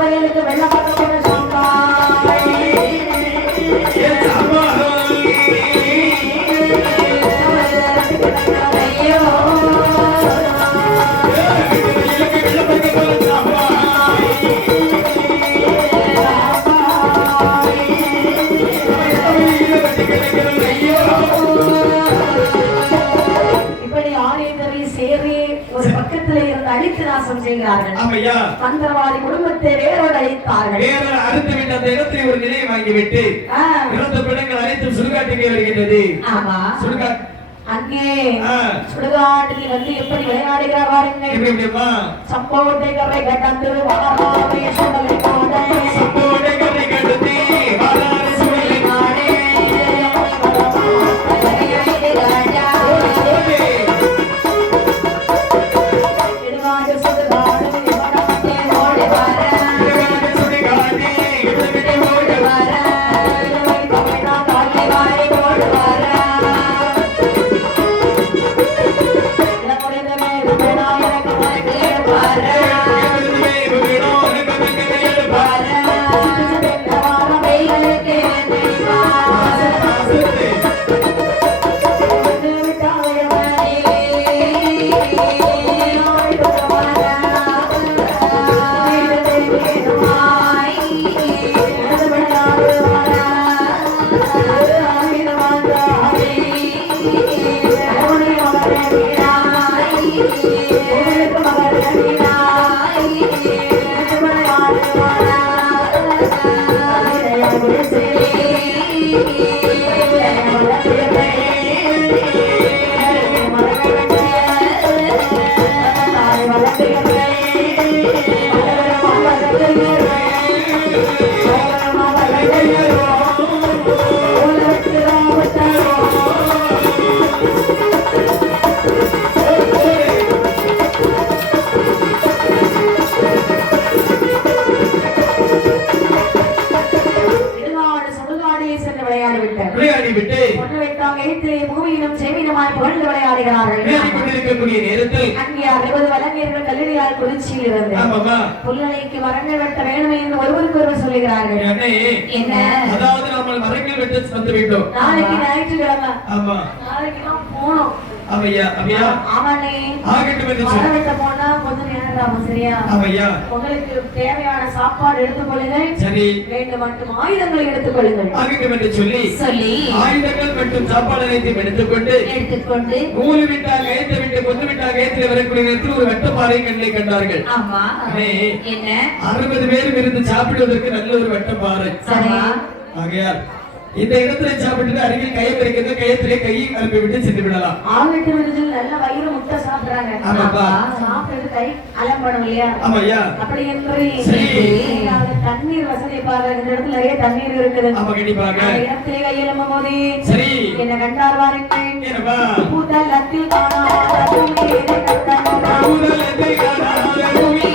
வயலுக்கு வெள்ளம் பார்க்க போன சாம்பாய் ஐயோ இப்படி ஆரியந்தரை சேரி ஒரு பக்கத்துல இருந்து அழித்து நாசம் செய்கிறார்கள். ஆமையா மந்திரவாதி குடும்பத்தை வேரோடு அழித்தார்கள். வேற அறுத்து விட்டு அந்த இடத்தில் ஒரு நிலையை வாங்கிவிட்டு இறந்த பிணங்கள் அனைத்தும் சுடுகாட்டுக்கு வருகின்றது. ஆமா சுடுகாட்டு அங்கே சுடுகாட்டில் வந்து எப்படி விளையாடுகிறார் பாருங்கள். எப்படிமா சம்போட்டை கரை கடந்து வாராமே சுடலை காடே சம்போட்டை கரை கடந்து வாராமே சுடலை காடே ராஜா இடுகாடு சுடுகாடு இவனே ஓடி வர சுடுகாடு இவனே ஓடி வர தமிழா காலை வாரி ஓடி வர புல்லலைக்கு மரங்கள் வெட்ட வேண்டும் என்று ஒருவருக்கு ஒருவர் சொல்லுகிறார்கள். என்ன அதாவது நம்ம மரங்கள் வெட்ட வந்து விட்டோம். நாளைக்கு ஞாயிற்றுக்கிழமை. ஆமா நாளைக்கு தான் போனோம். ஆமையா ஆமையா ஆமாண்ணே. ஆகட்டும் என்று மரம் வெட்ட போனா கொஞ்சம் நேரம் ஆகும். சரியா? ஆமையா. உங்களுக்கு தேவையான சாப்பாடு எடுத்துக் கொள்ளுங்கள். சரி. வேண்டும் மட்டும் ஆயுதங்களை எடுத்துக் கொள்ளுங்கள். ஆகட்டும் என்று சொல்லி ஆயுதங்கள் மற்றும் சாப்பாடு அனைத்தையும் எடுத்துக்கொண்டு நூறு விட்டால் ஏற்ற விட்டு கொண்டு விட்டால் ஏற்றில் வரக்கூடிய நேரத்தில் ஒரு வெட்டப்பாறை கண்ணை கண்டார்கள். ஆமா என்ன 60 பேரும் இருந்து சாப்பிடுவதற்கு நல்ல ஒரு வெட்டப்பாறை. சரி. ஆகையால் இந்த இடத்துல சாப்பிட்டு அருகில் கையை வைக்கிறது கையத்திலே கையை அனுப்பி விட்டு சென்று விடலாம். ஆகட்டும் என்று நல்ல வயிறு முட்டை சாப்பிடுறாங்க. ஆமாப்பா. சாப்பிட்டு கை அலம்பணும் இல்லையா? ஆமாய்யா. அப்படி என்று தண்ணீர் வசதி பாருங்க. இந்த இடத்துல நிறைய தண்ணீர் இருக்குது. ஆமா கண்டிப்பாக. இடத்திலே கையெழும்பும் போது சரி என்ன கண்டார் வாருங்கள். என்னப்பா பூதலத்தில் காணாத பூமியை கண்டார். பூதலத்தில் காணாத பூமியை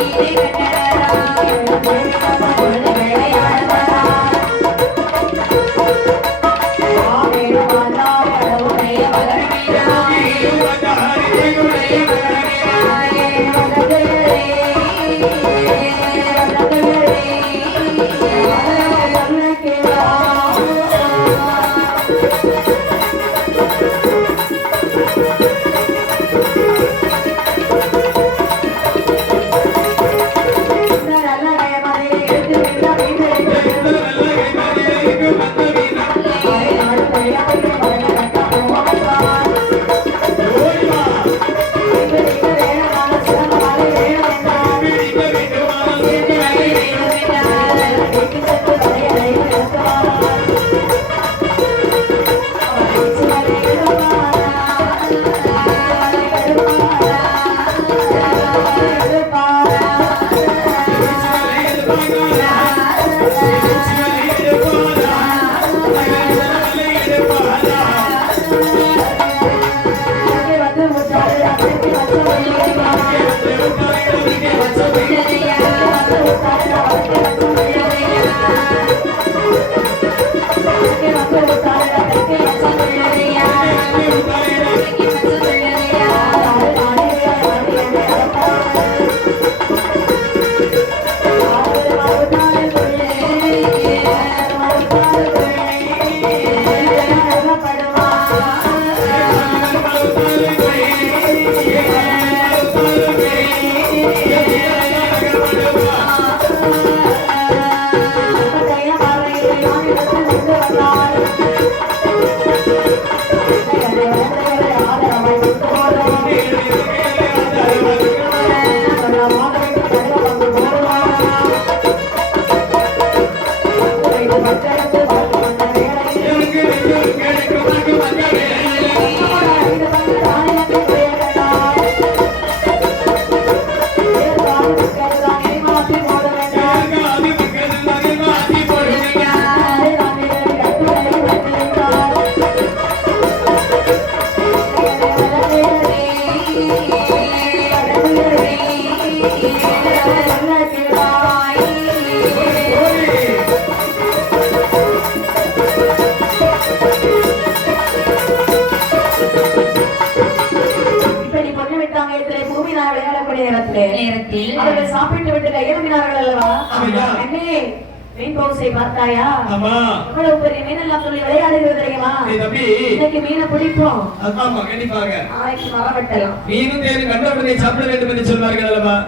எழுப்பினார்கள் அல்லவா? ஆமையா. அண்ணே, மீன் பவுசை பார்த்தாயா? ஆமா. இவ்வளவு பெரிய மீனெல்லாம் சொல்லி விளையாடுகிறது தெரியுமா? ஏய் தம்பி, இன்னைக்கு மீனை பிடிப்போம். ஆமா கண்டிப்பாக. நாளைக்கு மரம் வெட்டலாம். மீனும் தேனும் கண்டவுடனே சாப்பிட வேண்டும் என்று சொல்வார்கள் அல்லவா?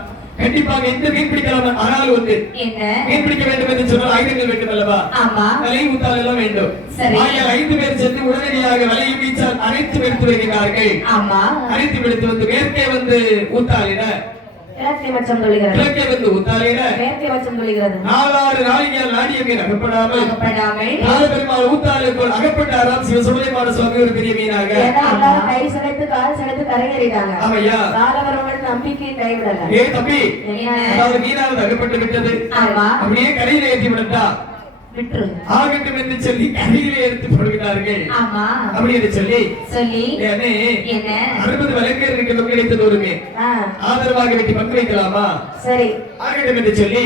கண்டிப்பாக எந்த மீன் பிடிக்கலாம். ஆனால் ஒன்று, என்ன? மீன் பிடிக்க வேண்டும் என்று சொன்னால் ஆயுதங்கள் வேண்டும் அல்லவா? ஆமா. வலை ஊத்தால் எல்லாம் வேண்டும். சரி. ஆகையால் 5 பேர் சென்று உடனடியாக வலையை வீச்சால் அனைத்து எடுத்து வருகிறார்கள். ஆமா. அனைத்து எடுத்து வந்து மேற்கே வந்து ஊத்தாலின, கிழக்கை மச்சம் தொழுகிறது. கிழக்கே வந்து ஊத்தாலின, மேற்கை மச்சம் தொழுகிறது. 4 நாளிகையால் நாடிய மீன் அகப்படாமல் அகப்படாமல் பெருமாள் ஊத்தாலுக்குள் அகப்பட்டாராம் சிவசுப்ரமணியமான சுவாமி ஒரு பெரிய மீனாக. ஏன்னா எல்லாரும் கை சடைத்து கால் சடைத்து கரையேறிட்டாங்க. ஆமையா. காலவரவன் நம்பிக்கையை கைவிடல. ஏ தம்பி, என்ன? அதாவது மீனாவது அகப்பட்டு விட்டது. ஆமா. அப்படியே கரையில ஏற்றி விடட்டா விட்டுரு. ஆகட்டும் என்று சொல்லி கரையிலே எடுத்து போடுகிறார்கள். ஆமா. அப்படி என்று சொல்லி சொல்லி ஏனே என்ன? 60 வழக்கர் இருக்கிறது கிடைத்தது ஒரு மீன். ஆதரவாக வெட்டி பங்கு வைக்கலாமா? சரி. ஆகட்டும் என்று சொல்லி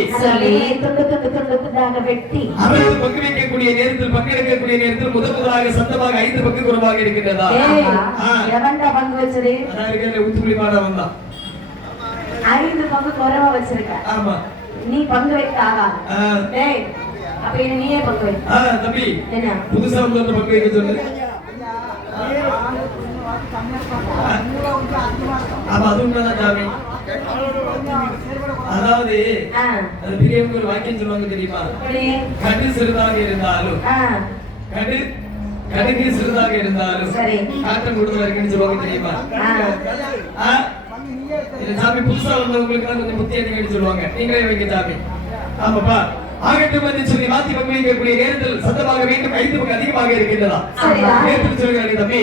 துண்டு துண்டாக வெட்டி அவர்கள் பங்கு வைக்கக்கூடிய நேரத்தில் பங்கெடுக்கக்கூடிய நேரத்தில் முதலாக சத்தமாக 5 பங்கு குறைவாக இருக்கின்றதா? எவன்டா பங்கு வச்சது? அதாவது ஊத்துக்குழி மாணவன் தான். 5 பங்கு குறைவா வச்சிருக்க. ஆமா. நீ பங்கு வைக்க ஆகாது. டேய், அப்ப இனி நீயே பங்கு வை. தம்பி, என்ன புதுசா வந்து பங்கு வைக்க சொல்லு. ஆமா, அது உண்மைதான் சாமி. அதாவது அது பெரியவங்க ஒரு வாக்கியம் சொல்லுவாங்க தெரியுமா? கடு சிறிதாக இருந்தாலும் கடுகு சிறிதாக இருந்தாலும் காட்டம் கொடுத்தவர்கள் சொல்லுவாங்க தெரியுமா? சாமி புதுசா வந்தவங்களுக்கு தான் கொஞ்சம் புத்தி அதிகம் சொல்லுவாங்க. நீங்களே வைக்க சாமி. ஆமாப்பா. ஆகட்டும் என்று சொல்லி மாத்தி பங்கு வைக்கக்கூடிய நேரத்தில் சத்தமாக வேண்டும் 5 பங்கு அதிகமாக இருக்கின்றதா? நேரத்தில் சொல்கிறார்கள் தம்பி,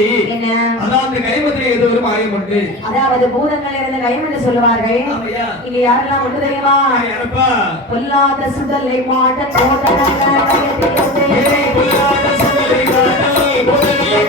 அதாவது கைமதிரை ஏதோ ஒரு மாயம் உண்டு. அதாவது பூதங்கள் இருந்த கைம் என்று சொல்லுவார்கள். இங்க யாரெல்லாம் ஒன்று தெரியுமா? பொல்லாத சுடலை மாட்ட தோட்டங்கள் பொல்லாத சுடலை மாட்ட தோட்டங்கள்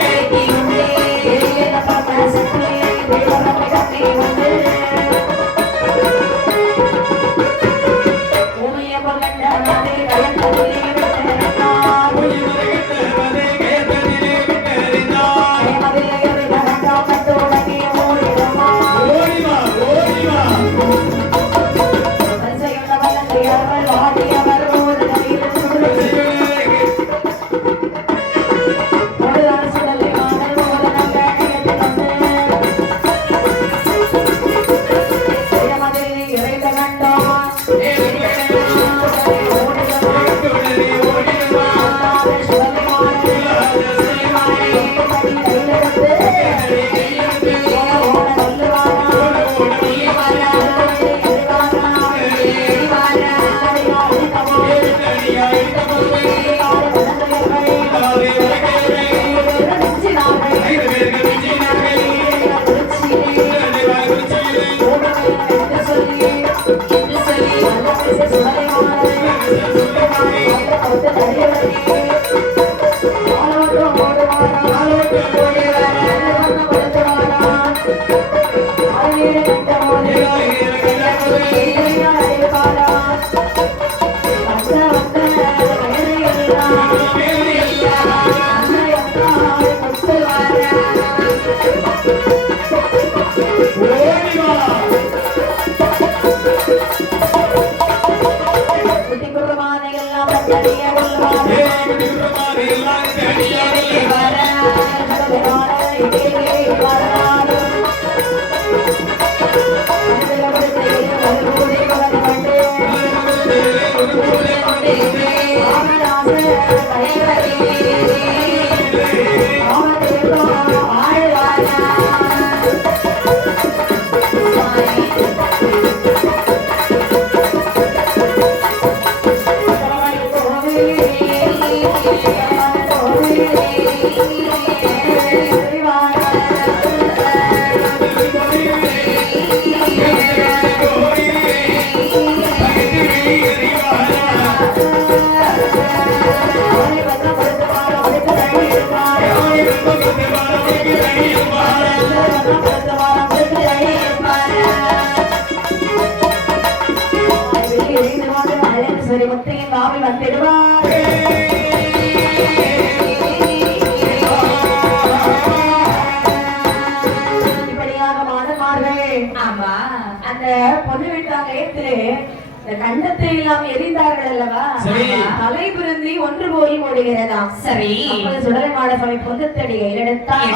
இந்த கண்டத்தை எல்லாம் எரிந்தார்கள் அல்லவா சரி. தலை பிறந்தி ஒன்று போய் ஓடுகிறதாம். சரி அப்பொழுது சுடலைமாட சுவாமி பொங்கத்தடி கையிலெடுத்தான்.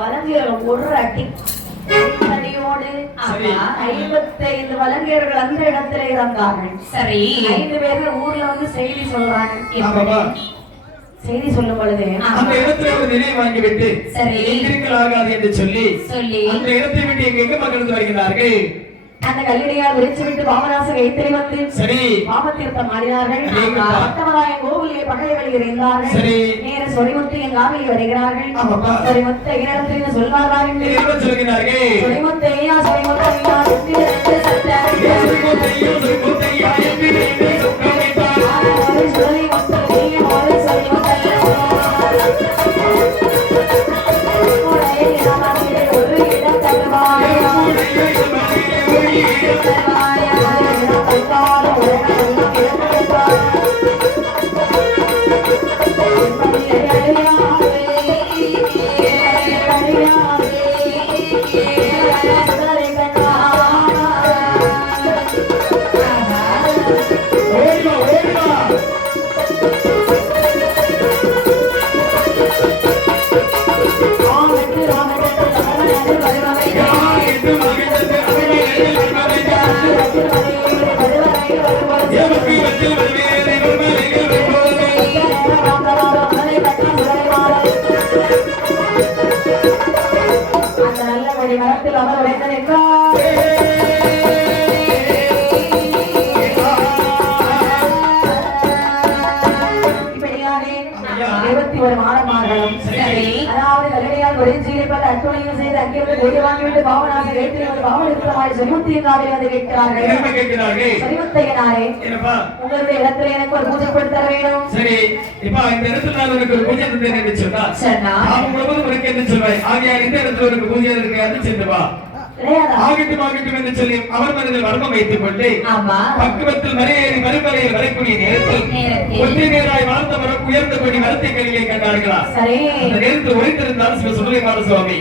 வலங்கையர்கள் ஒரு அடி அடியோடு சரி. 55 வலங்கையர்கள் அந்த இடத்துல இறந்தார்கள். சரி 5 பேர்கள் ஊர்ல வந்து செய்தி சொல்றாங்க. ஆமாப்பா. செய்தி சொல்லும் பொழுது அந்த இடத்துல ஒரு நிலை வாங்கிவிட்டு சரி. எங்கிருக்கலாகாது என்று சொல்லி அந்த இடத்தை விட்டு எங்க மகிழ்ந்து வருகிறார்கள். அந்த கல்லிடையால் விரிச்சு விட்டு பாபநாச கைத்தறி வந்து சரி. பாபத்தீர்த்தம் ஆடினார்கள். ஆமா. பட்டவராயன் கோவிலே பகைகளில் இருந்தார்கள். சரி. நேர சொரிமுத்து என் காவிலே வருகிறார்கள். ஆமாப்பா. சொரிமுத்து இடத்தில் சொல்வார்கள் என்று என்ன சொல்கிறார்கள்? சொரிமுத்து ஐயா சொரிமுத்து ஐயா என்று சத்தம். சொரிமுத்தையா என்று சத்தமிட்டார். ஒரு சொரிமுத்து நீ ஒரு சொரிமுத்து ஐயா. ஒரு இடம் தருவாயா. மரத்தில் அவர் உடைந்தது என்றார். இப்படியானே 21 மாதமார்களும் அதாவது கல்லிடையால் ஒளிஞ்சியிருப்பது அத்துணையும் செய்து அங்கிருந்து கொடி வாங்கிவிட்டு பாவனாக வைத்திருப்பது பாவனிருக்கிறமாய் சொரிமுத்தியின் காவிலே வந்து கேட்கிறார்கள். சொரிமுத்தையனாரே உங்களுடைய இடத்துல எனக்கு ஒரு பூஜை கொடுத்து தர வேணும். சரி இப்ப இந்த இடத்துல நான் உனக்கு ஒரு பூஜை தந்தேன் என்று சொன்னால் நான் முழுவதும் உனக்கு என்று சொல்வேன். ஆகையால் இந்த இடத்துல உனக்கு பூஜை இருக்காது சென்று வா. ஆகட்டும் என்று சொல்லி அவர் மனதில் வர்மம் வைத்துக் கொண்டு பக்குவத்தில் மலையேறி மறுமலையில் வரக்கூடிய நேரத்தில் ஒற்றை நேராய் வளர்ந்த மரம் உயர்ந்த கொடி மரத்தை கையிலே கண்டார்களா? அந்த நேரத்தில் ஒழித்திருந்தால் சிவ சுடலைமாட சுவாமி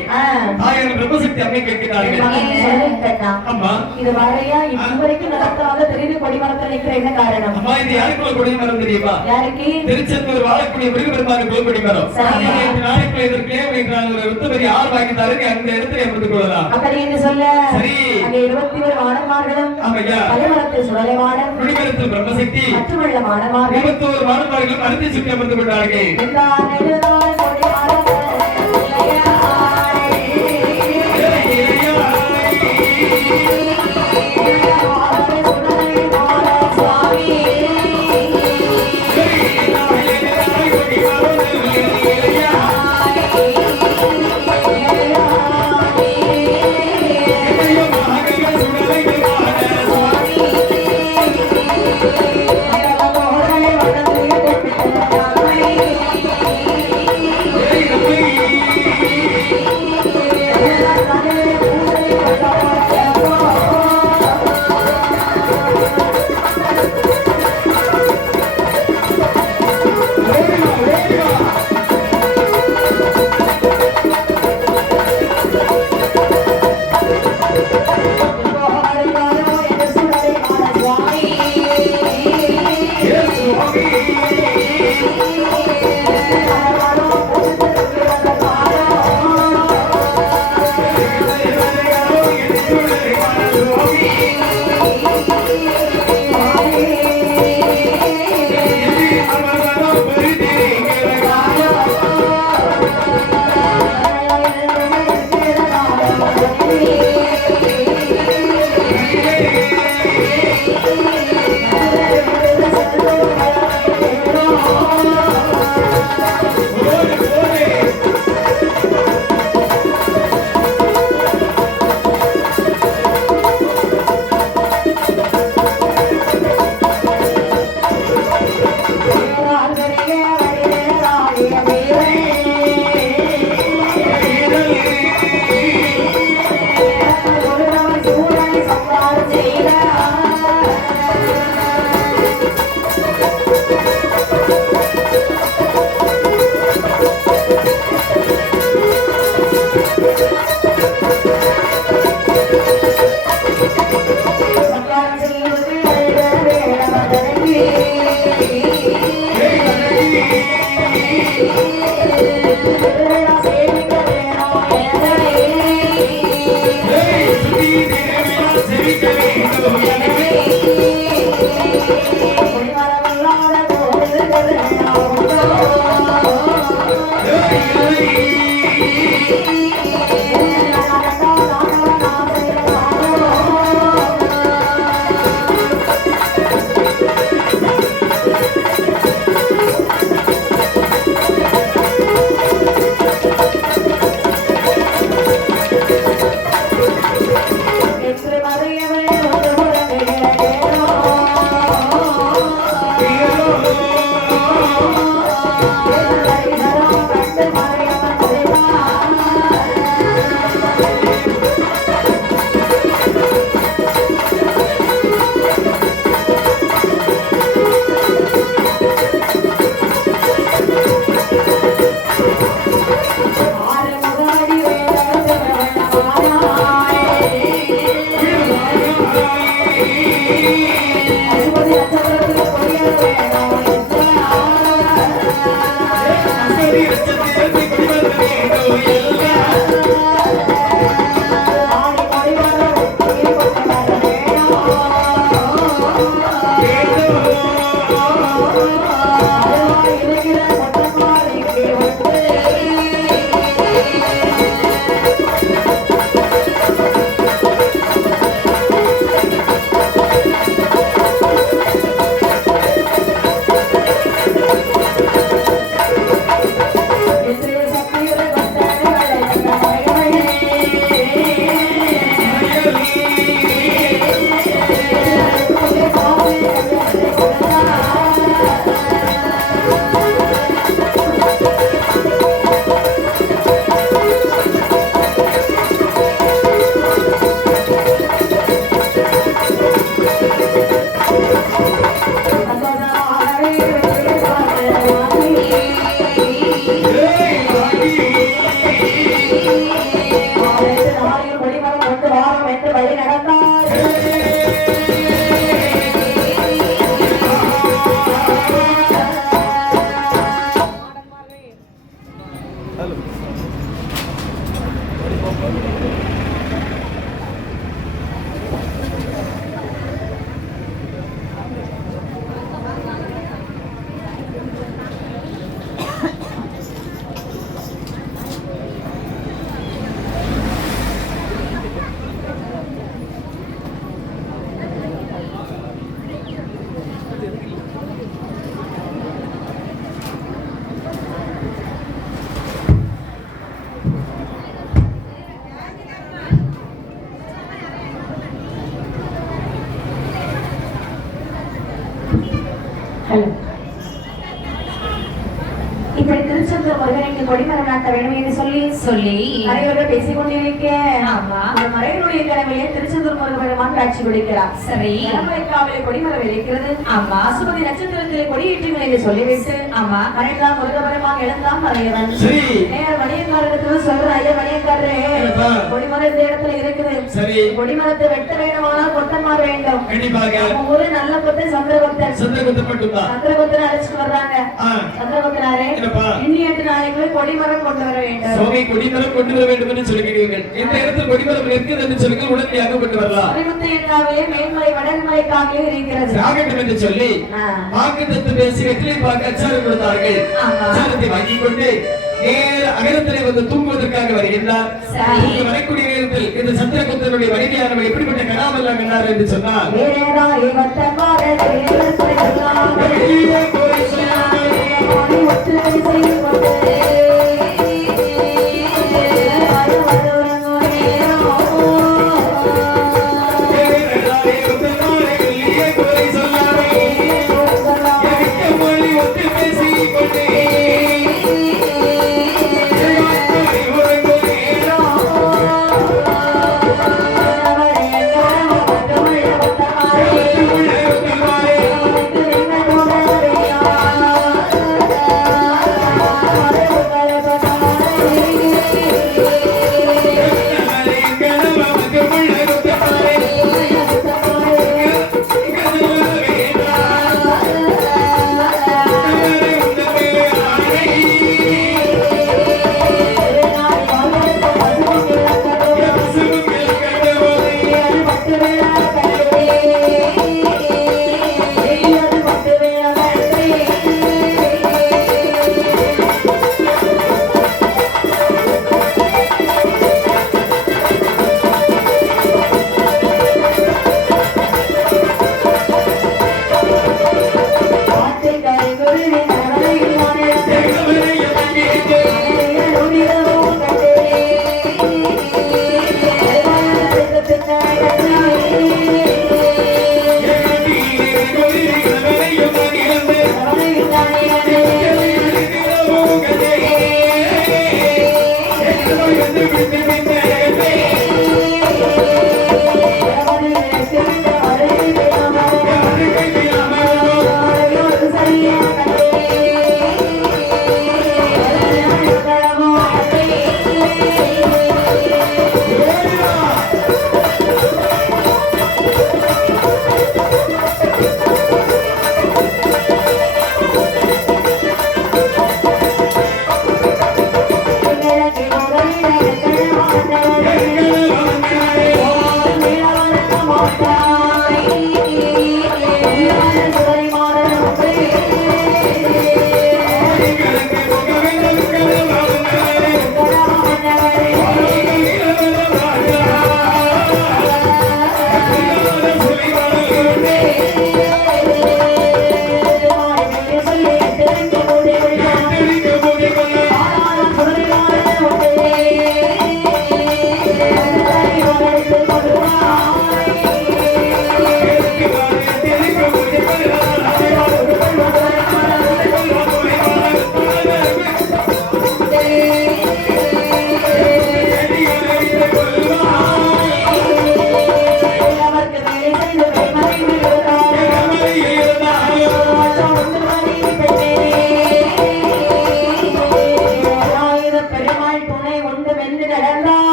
தாயான பிரம்மசக்தி அம்மை கேட்கிறார்கள். அம்மா இது வரையா இதுவரைக்கும் நடத்தாத திடீர்னு கொடி மரத்தில் நிற்கிற என்ன காரணம்? அம்மா இது யாருக்குள்ள கொடி மரம் தெரியுமா? யாருக்கு? திருச்செந்தூர் வாழக்கூடிய முருகபெருமான கொடி மரம். நாளைக்கு இதற்கே ஒரு உத்தமரி ஆள் வாங்கிட்டாருக்கு அந்த இடத்துல அமர்ந்து கொள்ளலாம். அப்படி என்று சொல்ல சரி அங்கே 21 மாடமார்களும் பலமரத்தில் சுடலைமாடன் குடிமரத்தில் பிரம்மசக்தி மற்றுமுள்ள மாடமார்கள் 21 மாடமார்களும் அறுதி சுற்றி அமர்ந்து கொண்டார்கள். Thank you. இப்படி திருச்செந்தூர் முருகனுக்கு கொடிமரம் நாட்ட வேண்டும் என்று சொல்லி அனைவர்கள் பேசிக் கொண்டிருக்க அந்த மறைவனுடைய கடமையை திருச்செந்தூர் முருகன் காட்சி கொடுக்கிறார். சரி, காவலை கொடிமரம் இருக்கிறது. ஆமா, அசுபதி நட்சத்திரத்திலே கொடியேற்றுங்கள் என்று சொல்லிவிட்டு மறைக்கலாம் முருகபெருமான் எழுந்தான் மறையவன். நேர மணியக்காரத்தில் சொல்ற ஐயா மணியக்காரரே, கொடிமரம் இந்த இடத்துல இருக்குது. கொடிமரத்தை வெட்ட வேண்டுமானால் கொத்தன்மார் வேண்டும். ஊரு நல்ல கொத்தை சந்திரகுப்தன் அழைச்சிட்டு வர்றாங்க. சந்திரகுப்தனாரே, இன்னியற்ற நாளைக்கு கொடிமரம் கொண்டு வர வேண்டும். சுவாமி, கொடிமரம் கொண்டு வர வேண்டும் என்று சொல்கிறீர்கள். இந்த இடத்தில் கொடிமரம் இருக்குது என்று சொல்லுங்கள், உடனடியாக கொண்டு வரலாம். அறிமுத்தையாவே மேல்மலை வடமலை காவிலே இருக்கிறது. ஆகட்டும் என்று சொல்லி வாக்குத்தத்தம் பேசி வெற்றிலை பார்க்க அச்சாரம் கொடுத்தார்கள். அச்சாரத்தை வாங்கிக் கொண்டு நேர அகரத்திலே வந்து தூங்குவதற்காக வருகின்றார். வரக்கூடிய நேரத்தில் இந்த சந்திரகுப்தனுடைய மனைவியானவர் எப்படிப்பட்ட கனாவெல்லாம் கண்டார் என்று சொன்னார். சரியா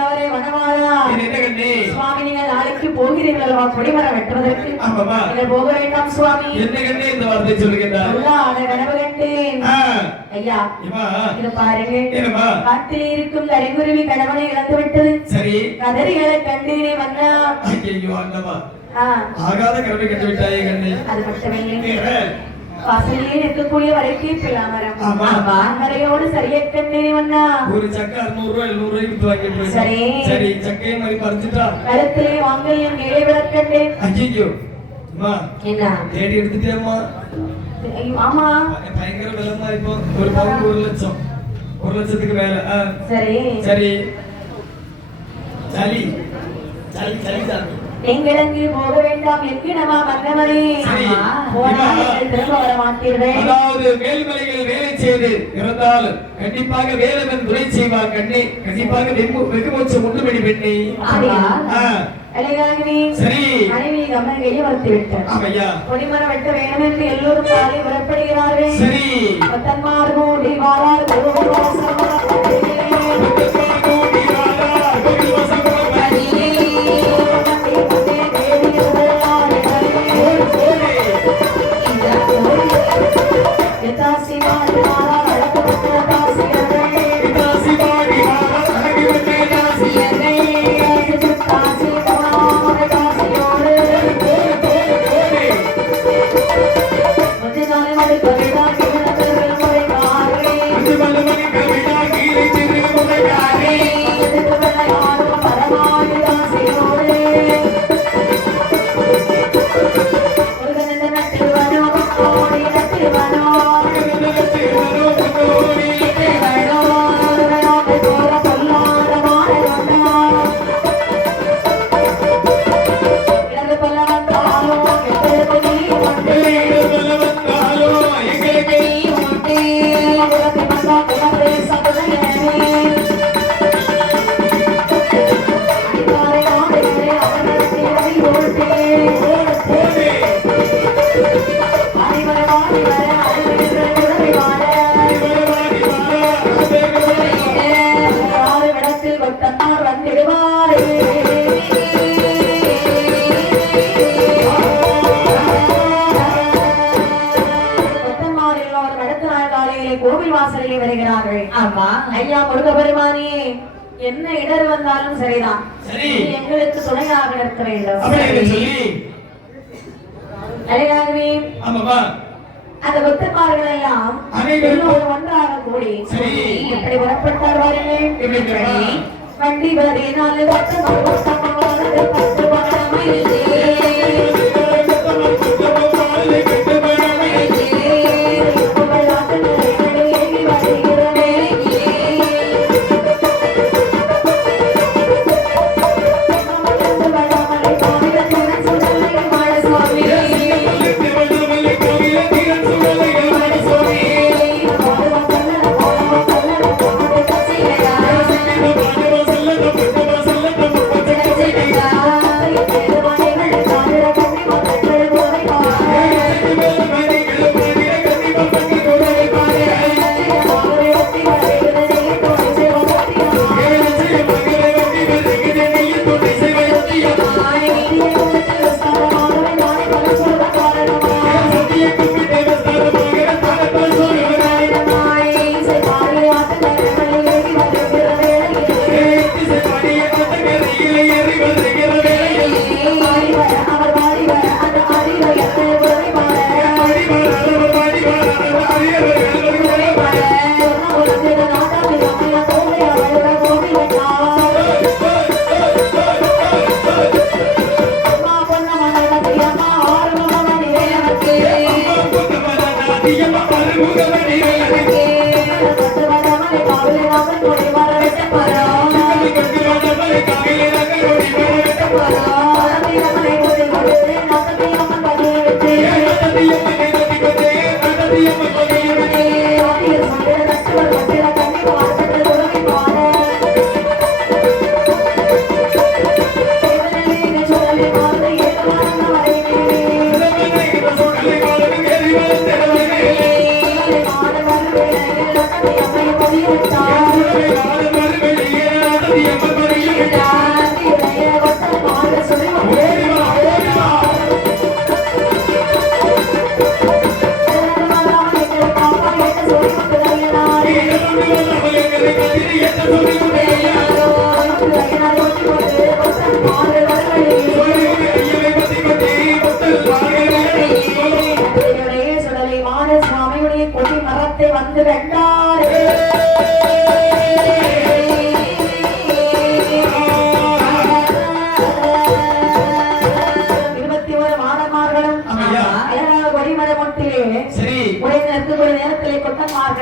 மன்னவரே வனமாளா என்ன கண்ணே சுவாமி நீங்கள் நாளைக்கு போகிறீர்கள் அல்லவா கொடிமரம் வெட்டுவதற்கு ஆமாமா நீங்கள் போக வேண்டாம் சுவாமி என்ன கண்ணே இந்த வார்த்தை சொல்லுகிறார் சொல்லாத கனவு கண்டேன் ஐயா இவா இது பாருங்க என்னமா காட்டிலே இருக்கும் கரைகுருவி கணவனை இழந்து விட்டது சரி கதறிகளை கண்டேனே மன்னா ஐயோ அண்ணவா ஆகாத கருணை கண்டு விட்டாயே கண்ணே அது மட்டுமில்லை வாசலிலே இருக்கக்கூடிய வரைக்கே பிள்ளாமரம் கரையோடு சரியா கண்டேனே மன்னா ஒரு சக்கை 600 ரூபாய் 700 ரூபாய்க்கு வித்து வாங்கிட்டு சரி சரி சக்கையை மாதிரி பறிச்சுட்டா கழுத்திலே வாங்கல்யம் ஏழை விளக்கண்டேன் ஐயோ அம்மா என்ன தேடி எடுத்துட்டேம்மா ஆமா பயங்கர விலைமா இப்போ ஒரு பவுன் 1 லட்சம் 1 லட்சத்துக்கு மேல சரி சரி சரி சரி சரி சாமி எங்கிடங்கு போக வேண்டாம் என்கிடமா மன்னவரே போனால் திரும்ப வர மாட்டீர்கள் அதாவது மேல்மலைகள் வேலை செய்து இருந்தால் கண்டிப்பாக வேலவன் துணை செய்வார் கண்ணே கண்டிப்பாக வெகுமோச்சம் உண்டுபடி பெண்ணே சரி மனைவி கமலையை வளர்த்து விட்டார் ஆமையா கொடிமரம் வெட்ட வேண்டும் என்று எல்லோரும் காலை புறப்படுகிறார்கள் சரி பத்தன்மார் கூடி வாரார் கோவில் வாசலிலே வருகிறார்கள். ஆமா ஐயா முருக பெருமானே, என்ன இடர் வந்தாலும் சரிதான், எங்களுக்கு துணையாக இருக்க வேண்டும். அழகாகவே அந்த பக்தர்கள் எல்லாம் ஒன்றாக கூடி எப்படி புறப்பட்டார் வாருங்கள். வண்டி வரையினாலே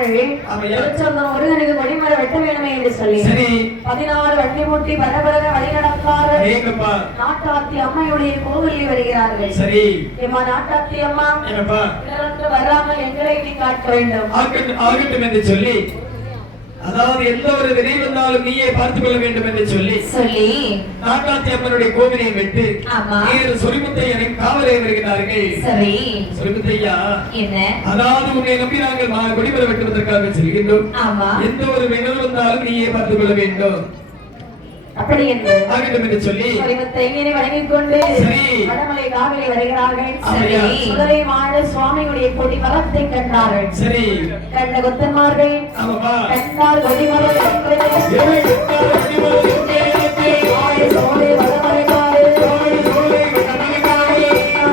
வருகிறார்கள் ஆமையா. திருச்செந்தூர் முருகனுக்கு கொடிமர வெட்ட வேணுமே என்று சொல்லி சரி 16 வண்டி மூட்டி பரபரக வழி நடந்தார்கள் ஏங்கப்பா நாட்டாத்தி அம்மையுடைய கோவிலில் வருகிறார்கள் சரி ஏமா நாட்டாத்தி அம்மா ஏங்கப்பா பிறருக்கு வராமல் எங்களை நீ காட்ட வேண்டும் ஆகட்டும் என்று சொல்லி அதாவது எந்த ஒரு வினை வந்தாலும் நீயே பார்த்துக் கொள்ள வேண்டும் என்று சொல்லி நாட்டாத்தி அம்மனுடைய கோவிலை விட்டு நேரு சொரிமுத்தையனை காவலே வருகிறார்கள் சரி சொரிமுத்தையா என்ன அதாவது உன்னை நம்பி நாங்கள் கொடிமர வெட்டுவதற்காக செல்கின்றோம் எந்த ஒரு வினை வந்தாலும் நீயே பார்த்துக் கொள்ள வேண்டும் அப்படி என்று ஆகட்டும் என்று சொல்லி சொரிமுத்தையனை வணங்கிக் கொண்டு வடமலை காவலே வருகிறார்கள் சரி சுடலை மாட சுவாமியுடைய கொடிமரத்தை கண்டார்கள் சரி கண்ட கொத்தன்மார்கள் கண்டார் கொடிமரம் சோலை வடமலை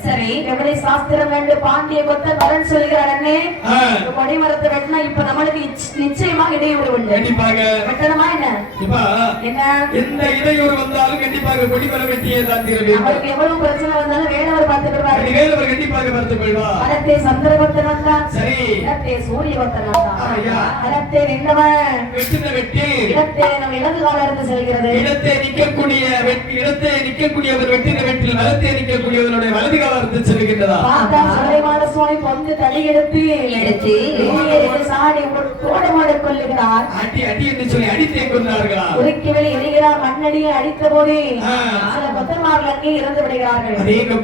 சரி எவ்வளவு சாஸ்திரம் வேண்டு பாண்டிய கொத்த வரன் சொல்கிறாரே கொடிமரத்தை வெட்டினா இப்ப நம்மளுக்கு நிச்சயமா இடையூறு உண்டு கண்டிப்பாக வெட்டணுமா என்ன என்ன எந்த இடையூறு வந்தாலும் கண்டிப்பாக கொடிமரம் வெட்டியே தான் தீர வேண்டும் அவருக்கு எவ்வளவு பிரச்சனை வந்தாலும் வேலவர் பார்த்துக்கிறார் வேலவர் கண்டிப்பாக பார்த்துக் கொள்வார் அறத்தே சந்திரபக்தன் வந்தான் சரி இடத்தே சூரியபக்தன் வந்தான் ஐயா அறத்தே நின்றவன் வெட்டின வெட்டி இடத்தே நம்ம இடது கால இருந்து செல்கிறது இடத்தை நிற்கக்கூடியவர் வெட்டின வெட்டில் வலத்தே நிற்கக்கூடியவருடைய வலது கால இருந்து செல்கின்றதா பார்த்தா சுலைமான சுவாமி பொந்து தடி எடுத்து சாடி தோடமாட கொள்ளுகிறார் அடி அடி என்று சொல்லி அடித்தே கொண்டார்களா உருக்கி வெளி எரிகிறார் மண்ணடியை அடித்த போதே சில கொத்தன்மார்கள் அங்கே இறந்து விடுகிறார்கள்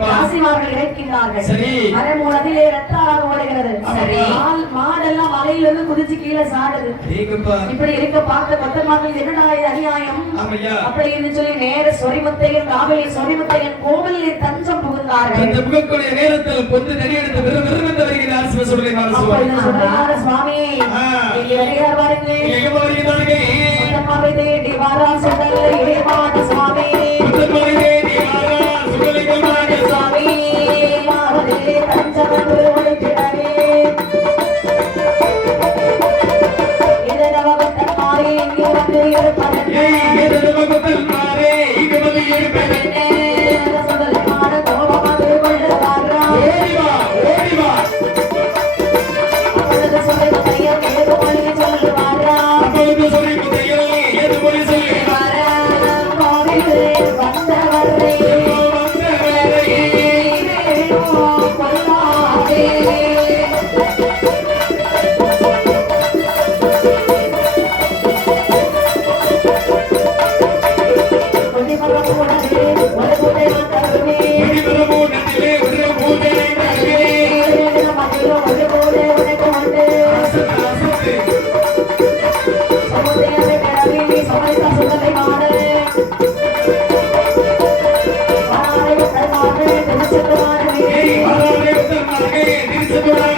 ராசிமார்கள் இறக்கின்றார்கள் சரி மரமூலத்திலே இரத்தாளாக ஓடுகிறது சரி மாடெல்லாம் மலையிலிருந்து குதிச்சு கீழே சாடுது இப்படி இருக்க பார்த்த கொத்தன்மார்கள் என்னடா இது அநியாயம் அப்படி என்று சொல்லி நேர சொரிமுத்தையன் காவலில் சொரிமுத்தையன் கோவிலில் தஞ்சம் புகுந்தார்கள் அந்த புகக்கூடிய நேரத்தில் பொந்து நெறி எடுத்து விரும்பி வருகிறார் சிவசுடலை சுவாமி இங்கே வருகிறார் பாருங்க எங்க வருகிறார்கள் கொத்தன்மாவை தேடி வாரா சுடலை இறைவான சுவாமி கொத்தன்மாவை தேடி வாரா சுடலை இறைவான சுவாமி மாவதிலே தஞ்சம் என்று ஒழித்திடவே இதனவ கொத்தன்மாவை இங்கே வந்து இருப்பதற்கு இருக்கிறேன்